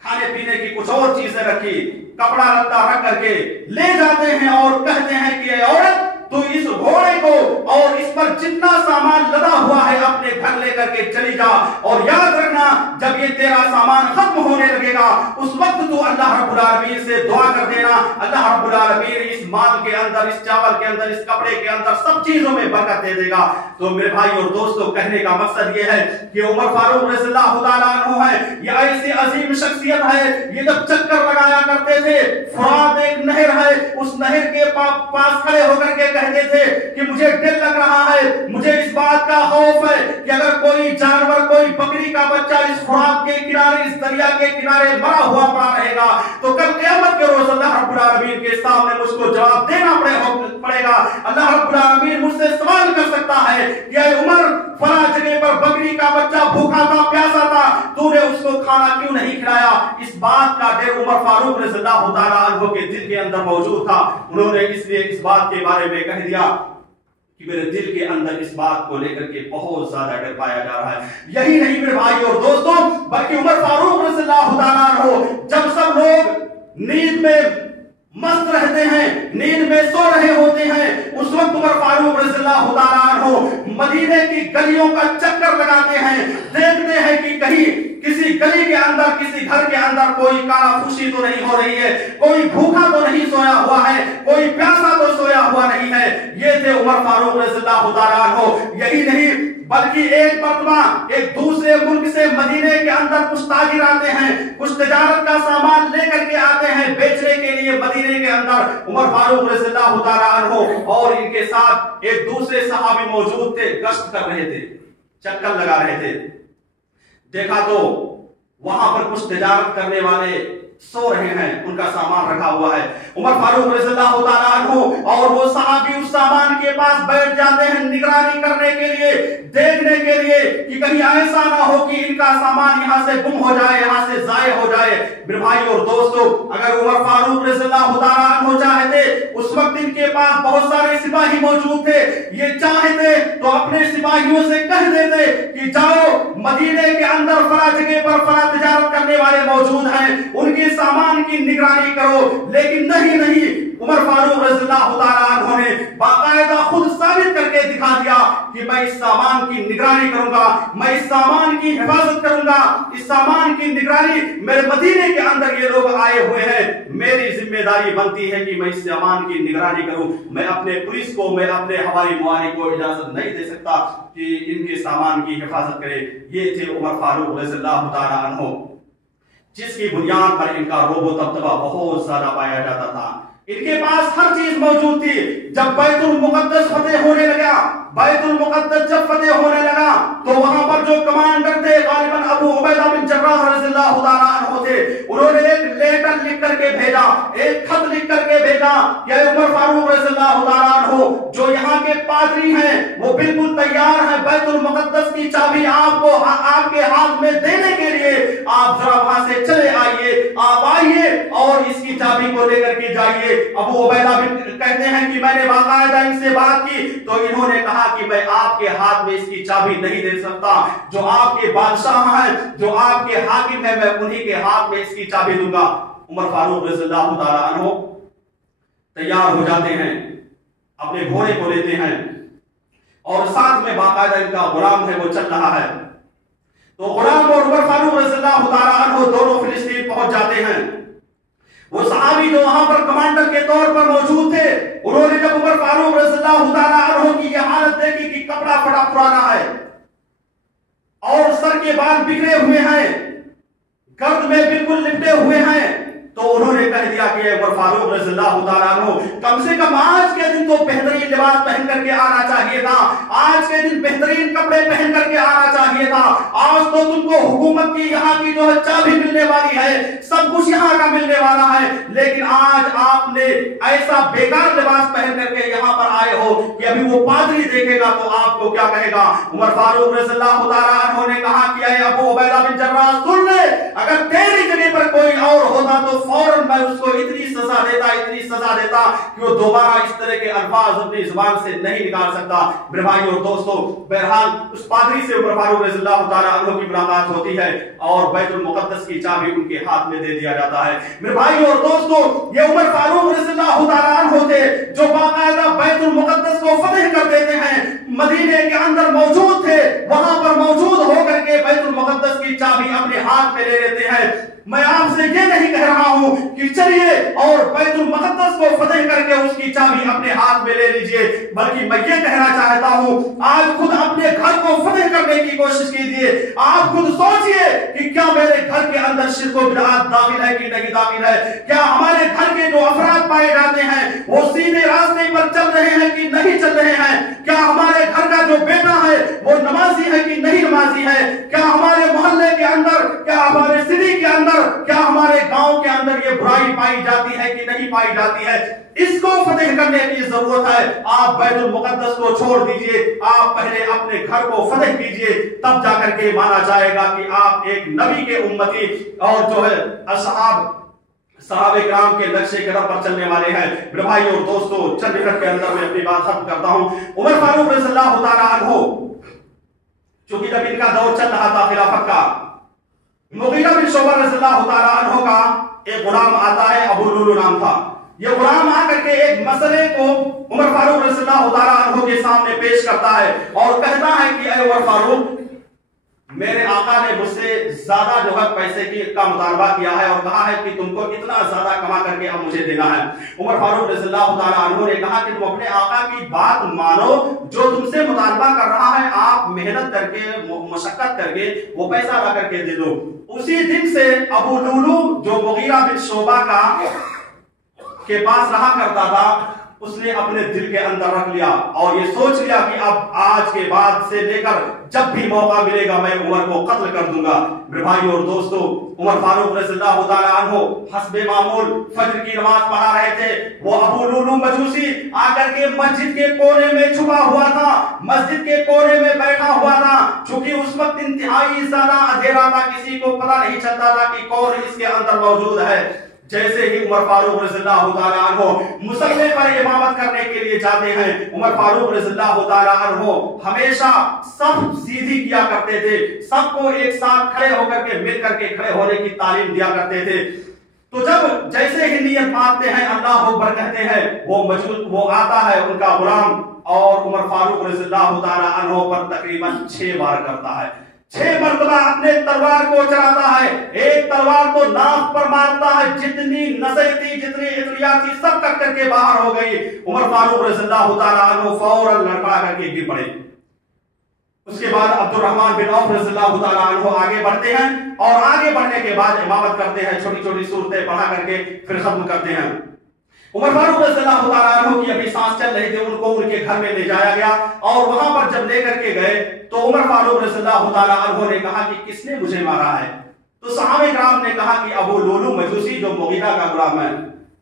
खाने पीने की कुछ और चीजें रखी, कपड़ा लत्ता रख करके ले जाते हैं और कहते हैं कि औरत तू इस घोड़े को और इस पर जितना सामान लदा हुआ है अपने घर लेकर के चली जा, और याद रखना जब ये तेरा सामान खत्म होने लगेगा उस वक्त तू अल्लाह रब्बुल आलमीन से दुआ कर देना, अल्लाह रब्बुल आलमीन इस माल के अंदर, इस चावल के अंदर, इस कपड़े के अंदर सब चीजों में बरकत दे देगा। तो मेरे भाई और दोस्तों, कहने का मकसद ये है कि उमर फारूक रज़ियल्लाहु ताला अन्हु है, ये ऐसी अजीम शख्सियत है। ये जब चक्कर लगाया करते थे, फुरात एक नहर है, उस नहर के पास खड़े होकर के कहते थे कि मुझे डर लग रहा है, मुझे इस बात का खौफ है कि अगर कोई जानवर, कोई बकरी का बच्चा इस फुरात के किनारे, इस दरिया के किनारे मरा हुआ पड़ा रहेगा तो कल क़यामत के रोज अल्लाह रब्बुल आलमीन के सामने मुझको जवाब देना पड़ेगा। अल्लाह रब्बुल आलमीन मुझसे सवाल कर सकता है कि ऐ उमर, फला जगह पर बकरी का बच्चा भूखा था, प्यासा था, तूने उसको खाना क्यों नहीं खिलाया? इस बात का डर उमर फारूक रज़ियल्लाहु ताला अन्हु के दिल के अंदर मौजूद था। उन्होंने इसलिए इस बात के बारे में कह दिया कि मेरे दिल के अंदर इस बात को लेकर के बहुत ज्यादा डर पाया जा रहा है। यही नहीं मेरे भाई और दोस्तों, बल्कि उमर फारूक रज़ियल्लाहु ताला अन्हु जब सब लोग नींद में मस्त रहते हैं, नींद में सो रहे होते हैं, उस वक्त उमर फारूक रज़ियल्लाहु ताला अन्हु मदीने की गलियों का चक्कर लगाते हैं, देखते हैं कि कहीं किसी गली के अंदर, किसी घर के अंदर कोई कानाफूसी तो नहीं हो रही है, कोई भूखा तो नहीं सोया हुआ है, कोई प्यासा तो सोया हुआ नहीं है। ये थे उमर फारूक रज़ियल्लाहु ताला अन्हु। यही नहीं बल्कि एक मर्तबा एक दूसरे मुल्क से मदीने के अंदर कुछ ताजिर आते हैं, कुछ तिजारत का सामान लेकर के आते हैं बेचने के लिए मदीने के अंदर। उमर फारूक रज़ियल्लाहु ताला अन्हु और इनके साथ एक दूसरे सहाबी मौजूद थे, गश्त कर रहे थे, चक्कर लगा रहे थे। देखा तो वहां पर कुछ तिजारत करने वाले सो रहे हैं, उनका सामान रखा हुआ है। उमर फारूक रज़ियल्लाहु ताला अन्हु और वो सहाबी उस सामान के पास बैठ जाते हैं निगरानी करने के लिए, देखने के लिए कि कहीं ऐसा ना हो कि इनका सामान यहाँ से गुम हो जाए, यहाँ से जाये हो जाए। मेरे भाई और दोस्तों, अगर उमर फारूक रज़ियल्लाहु ताला अन्हु चाहते, उस वक्त इनके पास बहुत सारे सिपाही मौजूद थे, ये चाहते तो अपने सिपाहियों से कह देते कि जाओ मदीने के अंदर फला जगह पर फला तिजारत करने वाले मौजूद हैं, उनकी सामान की निगरानी करो। लेकिन नहीं नहीं, उमर फारूक रज़ियल्लाहु ताला अन्हु ने बाकायदा खुद साबित करके दिखा दिया कि मैं इस सामान की निगरानी करूंगा, मैं इस सामान की हिफाजत करूंगा, इस सामान की निगरानी, मेरे मदीने के अंदर ये लोग आए हुए हैं, मेरी जिम्मेदारी बनती है कि मैं इस सामान की निगरानी करूं। मैं अपने पुलिस को, मैं अपने हवाई मुआरी को इजाजत नहीं दे सकता कि इनके सामान की हिफाजत करे। ये थे उमर फारूक रज़ियल्लाहु ताला अन्हु, जिसकी बुनियाद पर इनका रोबो तबदबा बहुत ज्यादा पाया जाता था। इनके पास हर चीज मौजूद थी। जब बैतुल मुकद्दस फतेह होने लगा, बैतुल मुकद्दस जब फतेह होने लगा तो वहां पर जो कमांडर थे गालिबन अबू उबैदा बिन जर्राह रज़ियल्लाहु ताला अन्हु थे, उन्होंने एक लेटर लिख करके भेजा, एक खत लिख करके भेजा कि उमर फारूक रज़ियल्लाहु ताला अन्हु जो यहाँ के पादरी हैं वो बिल्कुल तैयार हैं बैतुल मुकद्दस की चाबी आपको आपके हाथ में देने के लिए, आप जरा वहां से चले आइए, आप आइए और इसकी चाबी को लेकर के जाइए। अबू उबैदा बिन कहते हैं कि मैंने बाकायदा इनसे बात की तो इन्होंने कहा कि मैं आपके हाथ में इसकी चाबी नहीं दे सकता, जो आपके बादशाह हैं, जो आपके हाकिम हैं, मैं उन्हीं के हाथ में इसकी चाबी दूंगा। उमर फारूक रज़ियल्लाहु ताला अन्हु तैयार हो जाते हैं, अपने घोड़े को लेते हैं और साथ में बाकायदा इनका गुलाम है वो चल रहा है। तो गुलाम और उमर फारूक रज़ियल्लाहु ताला अन्हु दोनों फिलिस्तीन पहुंच जाते हैं। वो सहाबी जो वहां पर कमांडर के तौर पर मौजूद थे, उन्होंने जब उमर फारूक रज़ियल्लाहु ताला अन्हु की यह हालत देखी कि कपड़ा फटा पुराना है और सर के बाल बिखरे हुए हैं, गर्द में बिल्कुल लिपटे हुए हैं, तो उन्होंने कह दिया कि उमर फारूक रज़ियल्लाहु ताला अन्हु कम से कम आज के दिन तो बेहतरीन लिबास पहन करके आना चाहिए था, आज के दिन बेहतरीन कपड़े पहन करके आना चाहिए था। आज तो तुमको हुकूमत की यहाँ की जो है चाबी मिलने वाली है, सब कुछ यहाँ का मिलने वाला है, लेकिन आज आपने ऐसा बेकार लिबास पहन करके यहाँ पर आए हो कि अभी वो पादरी देखेगा तो आपको क्या कहेगा। उमर फारूक रज़ियल्लाहु ताला अन्हु ने कहा कि अबू उबैदा बिन जर्राह सुन ले, अगर तेरी जगह पर कोई और होता तो फौरन मैं उसको इतनी सजा देता, इतनी सजा देता कि वो दोबारा इस तरह के अल्फाज अपनी जुबान से नहीं निकाल सकता। मेरे भाई और दोस्तों, बहरहाल उस पादरी से उमर फारूक रज़ियल्लाहु ताला अन्हु की मुलाकात होती है और बैतुल मुकद्दस की चाबी उनके हाथ में दे दिया जाता है। मेरे भाई और दोस्तों, ये उमर फारूक रज़ियल्लाहु ताला अन्हु थे जो बाकायदा बैतुल मुकद्दस को फतेह कर देते हैं, मदीने के अंदर मौजूद थे, वहां पर मौजूद होकर के बैतुल मुकद्दस की चाबी अपने हाथ में ले लेते हैं। मैं आपसे ये नहीं कह रहा हूं कि चलिए और बैतुल मुकद्दस को फतेह करके उसकी चाबी अपने हाथ में ले लीजिए, बल्कि मैं ये कहना चाहता हूं आज खुद अपने घर को फतेह करने की कोशिश कीजिए। आप खुद सोचिए कि क्या मेरे घर के अंदर शिर्क व बिदअत दाखिल है कि नहीं दाखिल है, क्या हमारे घर के जो अफराद पाए जाते हैं वो सीधे रास्ते पर चल रहे हैं कि नहीं चल रहे हैं, क्या हमारे घर का जो बेटा है वो नमाजी है कि नहीं नमाजी है, क्या हमारे मोहल्ले के अंदर, क्या हमारे सिटी के अंदर, क्या हमारे गांव के अंदर ये बुराई पाई जाती है कि नहीं पाई जाती है। इसको फतेह करने की जरूरत है। आप बैतुल मुकद्दस को छोड़ दीजिए, आप पहले अपने घर को फतेह कीजिए, तब जाकर के माना जाएगा कि आप एक नबी के उम्मती और जो है सहाबे-किराम के नक्शे कदम पर चलने वाले हैं। मेरे भाई और दोस्तों, चंद मिनट के अंदर मैं अपनी बात खत्म करता हूं। उमर फारूक रज़ियल्लाहु ताला अन्हु, चूंकि जब इनका दौर चल रहा था खिलाफत का, मुगीरा बिन शुबा रज़ियल्लाहु ताला अन्हु का एक गुलाम आता है, अबू लुलू नाम था। ये गुलाम आकर के एक मसले को उमर फारूक रज़ियल्लाहु ताला अन्हु के सामने पेश करता है और कहता है कि अरे उमर फारूक, मेरे आका ने मुझसे ज्यादा जो है पैसे का मुतालबा किया है और कहा है कि तुमको इतना ज्यादा कमा करके अब मुझे देना है। उमर फारूक रज़ियल्लाहु ताला अन्हु ने कहा कि तुम अपने आका की बात मानो, जो तुमसे मुतालबा कर रहा है आप मेहनत करके, मशक्कत करके वो पैसा ला करके दे दो। उसी दिन से अबू लुलू जो मुगीरा बिन शुबा के पास रहा करता था, उसने अपने दिल के अंदर रख लिया और ये सोच लिया कि अब आज के बाद से लेकर जब भी मौका मिलेगा मैं उमर को कत्ल कर दूंगा। मेरे भाई और दोस्तों, उमर फारूक रज़ियल्लाहु ताला अन्हु हस्बे मामूल फजर की नमाज पढ़ा रहे थे। वो अबू लुलू मजूसी आकर के मस्जिद के कोने में छुपा हुआ था, मस्जिद के कोने में बैठा हुआ था। चूंकि उस वक्त इंतहाई ज्यादा अंधेरा था, किसी को पता नहीं चलता था कि कौन इसके अंदर मौजूद है। जैसे ही उमर फारूक रज़ियल्लाहु ताला अन्हु मुसल्ले पर इमामत करने के लिए जाते हैं, उमर फारूक रज़ियल्लाहु ताला अन्हु हमेशा सब सीधी किया करते थे, सबको एक साथ खड़े होकर के मिल करके खड़े होने की तालीम दिया करते थे। तो जब जैसे ही नियत मानते हैं, अल्लाह अकबर कहते हैं, वो आता है उनका गुलाम और उमर फारूक रज़ियल्लाहु ताला अन्हु पर तकरीबन 6 बार करता है। 6 मरतबा अपने तलवार को चलाता है। एक तलवार तो नाक पर मारता है, जितनी नसें थी, जितनी इतलियां थी, सब कट करके बाहर हो गई। उमर फारूक रज़ियल्लाहु ताला अन्हु फौरन लड़खड़ा करके गिर पड़े। उसके बाद अब्दुर्रहमान बिन औफ रज़ियल्लाहु ताला अन्हु आगे बढ़ते हैं और आगे बढ़ने के बाद इमामत करते हैं, छोटी छोटी सूरतें पढ़ा करके फिर खत्म करते हैं। उमर फारूक रज़ियल्लाहु ताला अन्हु की अभी सांस चल रही थी, उनको उनके घर में ले जाया गया और वहां पर जब लेकर के गए तो उमर फारूक रज़ियल्लाहु ताला अन्हु ने कहा कि किसने मुझे मारा है? तो सहाबे किराम ने कहा कि अबू लुलू मजूसी जो मुगीरा का गुलाम है।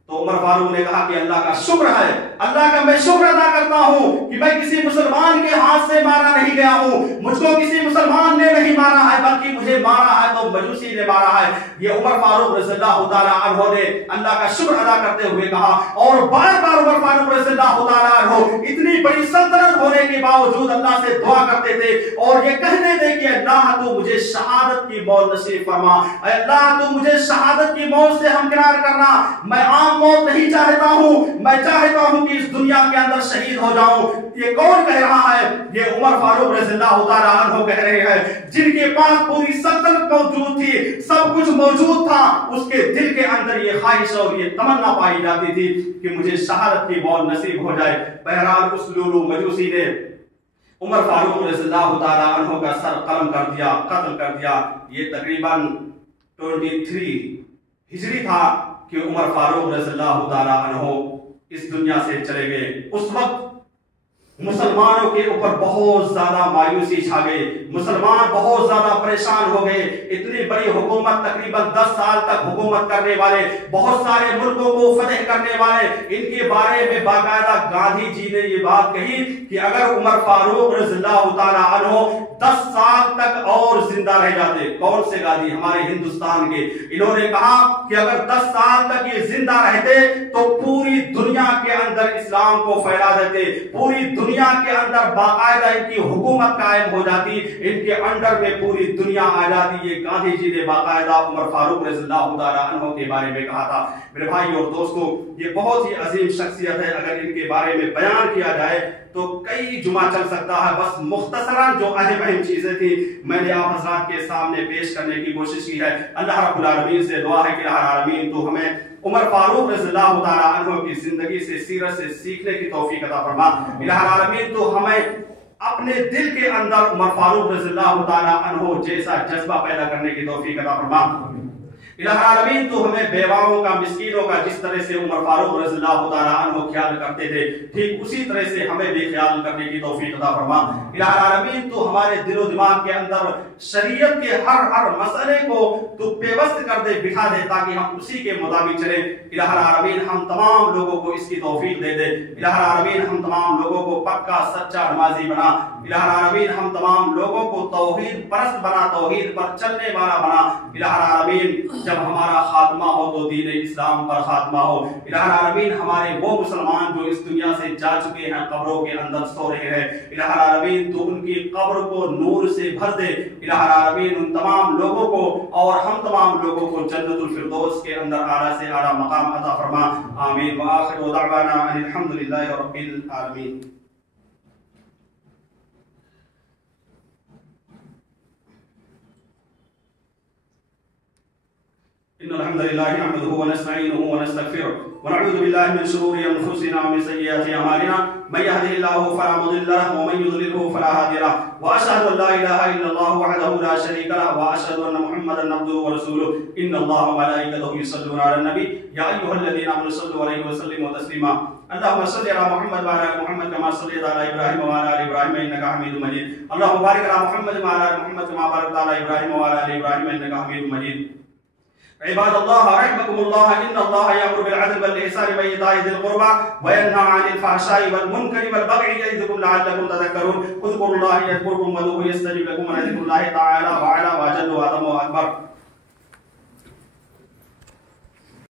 तो उमर फारूक ने कहा कि अल्लाह का शुक्र है, अल्लाह का मैं शुक्र अदा करता हूं कि मैं किसी मुसलमान के हाथ से मारा नहीं गया हूं, मुझको किसी मुसलमान ने नहीं मारा है, बल्कि मुझे मारा है तो मजूसी ने मारा है। ये उमर फारूक रज़ियल्लाहु ताला अन्हु ने अल्लाह का शुक्र अदा करते हुए कहा। और बार बार उमर फारूक रज़ियल्लाहु ताला अन्हु इतनी बड़ी सल्तनत होने के बावजूद अल्लाह से दुआ करते थे और ये कहते थे कि अल्लाह तू मुझे शहादत की मौत नसीब फरमा, अल्लाह तू मुझे शहादत की मौत से हमकिनार करना। मैं आम मौत नहीं चाहता हूं, मैं चाहता हूं कि इस दुनिया के अंदर शहीद हो जाऊं। ये कौन कह रहा है? ये उमर फारूक रज़ियल्लाहु ताला अन्हु कह रहे हैं, जिनके पास पूरी सल्तनत मौजूद थी, सब कुछ मौजूद था, उसके दिल के अंदर ये ख्वाहिश और ये तमन्ना पाई जाती थी कि मुझे शहादत की मौत नसीब हो जाए। बहरहाल उस लुलू मजूसी ने उमर फारूक रज़ियल्लाहु ताला अन्हु का सर कलम कर दिया, कत्ल कर दिया। ये तकरीबन 23 हिजरी था कि उमर फारूक रज़ियल्लाहु ताला अन्हु इस दुनिया से चले गए। उस वक्त मुसलमानों के ऊपर बहुत ज्यादा मायूसी छा गई, मुसलमान बहुत ज्यादा परेशान हो गए। इतनी बड़ी हुकूमत, तकरीबन 10 साल तक हुकूमत करने वाले, बहुत सारे मुल्कों को फतह करने वाले, इनके बारे में बाकायदा गांधी जी ने ये बात कही कि अगर उमर फारूक रज़ियल्लाहु ताला अन्हु 10 साल तक और जिंदा रह जाते। कौन से गांधी? हमारे हिंदुस्तान के। इन्होंने कहा कि अगर 10 साल तक ये जिंदा रहते तो पूरी दुनिया के अंदर इस्लाम को फैला देते, पूरी दुनिया के अंदर बाकायदा इनकी हुकूमत कायम हो जाती, इनके अंडर में पूरी दुनिया आ जाती। ये गांधी जी ने बाकायदा उमर फारूक रज़ियल्लाहु ताला अन्हु के बारे में कहा था। मेरे भाई और दोस्तों, ये बहुत ही अजीम शख्सियत है। अगर इनके बारे में बयान किया जाए तो कई जुमा चल सकता है। बस मुख्तसरन जो अहम चीजें थी मैंने आप हज़रात के सामने पेश करने की कोशिश की है। अल्लाह रब्बुल आलमीन से दुआ है कि अल्लाह आलमीन तो हमें उमर फारूक रज़ियल्लाहु ताला अन्हु की जिंदगी से, सीरत से सीखने की तौफीक अता फरमा। अल्लाह आलमीन तो हमें अपने दिल के अंदर उमर फारूक रज़ियल्लाहु ताला अन्हु जैसा जज्बा पैदा करने की तौफीक अता फरमा। इलाहा आलमीन तो हमें बेवाओं का, मिस्कीनों का जिस तरह से उमर फारूक रज़ियल्लाहु ताला अन्हु ख्याल करते थे, ठीक उसी तरह से हमें भी ख्याल करने की तौफीक अता फरमा। इलाहा आलमीन तो हमारे दिलो दिमाग के अंदर शरीयत के हर मसले को तो पेवस्त कर दे, बिठा दे, ताकि हम उसी के मुताबिक चले। इलाहा आलमीन हम तमाम लोगों को इसकी तौफीक दे दे। इलाहा आलमीन हम तमाम लोगों को पक्का सच्चा नमाजी बना। इलाहा आलमीन हम तमाम लोगों को तौहीद परस्त बना, तौहीद पर चलने वाला बना। इलाहा आलमीन जब हमारा खात्मा हो तो दीन इस्लाम पर खात्मा हो। इलाहा आलमीन हमारे वो मुसलमान जो इस दुनिया से जा चुके हैं, कब्रों के अंदर सो रहे हैं, इलाहा आलमीन तो उनकी कब्र को नूर से भर दे। इलाहा आलमीन उन तमाम लोगों को और हम तमाम लोगों को जन्नतुल फिरदौस के अंदर आला से आला मकाम अता फरमा। आमीन व आखिरु दअवाना अनिल हम्दुलिल्लाहि रब्बिल आलमीन। इन्नल हम्दुलिल्लाहि नहमदुहु व नस्तईनुहु व नस्तगफिरुह व नऊज़ु बिल्लाहि मिन शुरूरि अनफुसिना व मिन सय्यिआति अमालिना मन यहदिहिल्लाहु फला मुदिल्ल लहु व मन युद्लिलहु फला हादिय लहु व अशहदु अन ला इलाहा इल्लल्लाहु वहदहु ला शरीका लहु व अशहदु अन्न मुहम्मदन अब्दुहु व रसूलुहु इन्नल्लाहा व मलाइकतहु युसल्लूना अलन नबी या अय्युहल्लज़ीना आमनु सल्लु अलैहि व सल्लिमु तस्लीमा। अल्लाहुम्मा सल्लि अला मुहम्मद व अला मुहम्मद कमा सल्लैता अला इब्राहीम व अला आलि इब्राहीम इन्नका हमीदुम मजीद। अल्लाहुम्मा बारिक अला मुहम्मद व अला मुहम्मद कमा बारकता अला इब्राहीम व अला आलि इब्राहीम इन्नका हमीदुम मजीद। इबादल्लाह रहमकुमुल्लाह इन्नल्लाह यअमुरु बिल अदल वल इहसान व ईताइ ज़िल कुर्बा व यन्हा अनिल फहशाइ वल मुनकरि वल बग़इ यइज़ुकुम लअल्लकुम तज़क्करून। उज़्कुरुल्लाह यज़कुरुकुम वदूहु यस्तजिब लकुम व ज़िक्रुल्लाहि तआला व अला व जल्ल व अतम व अकबर।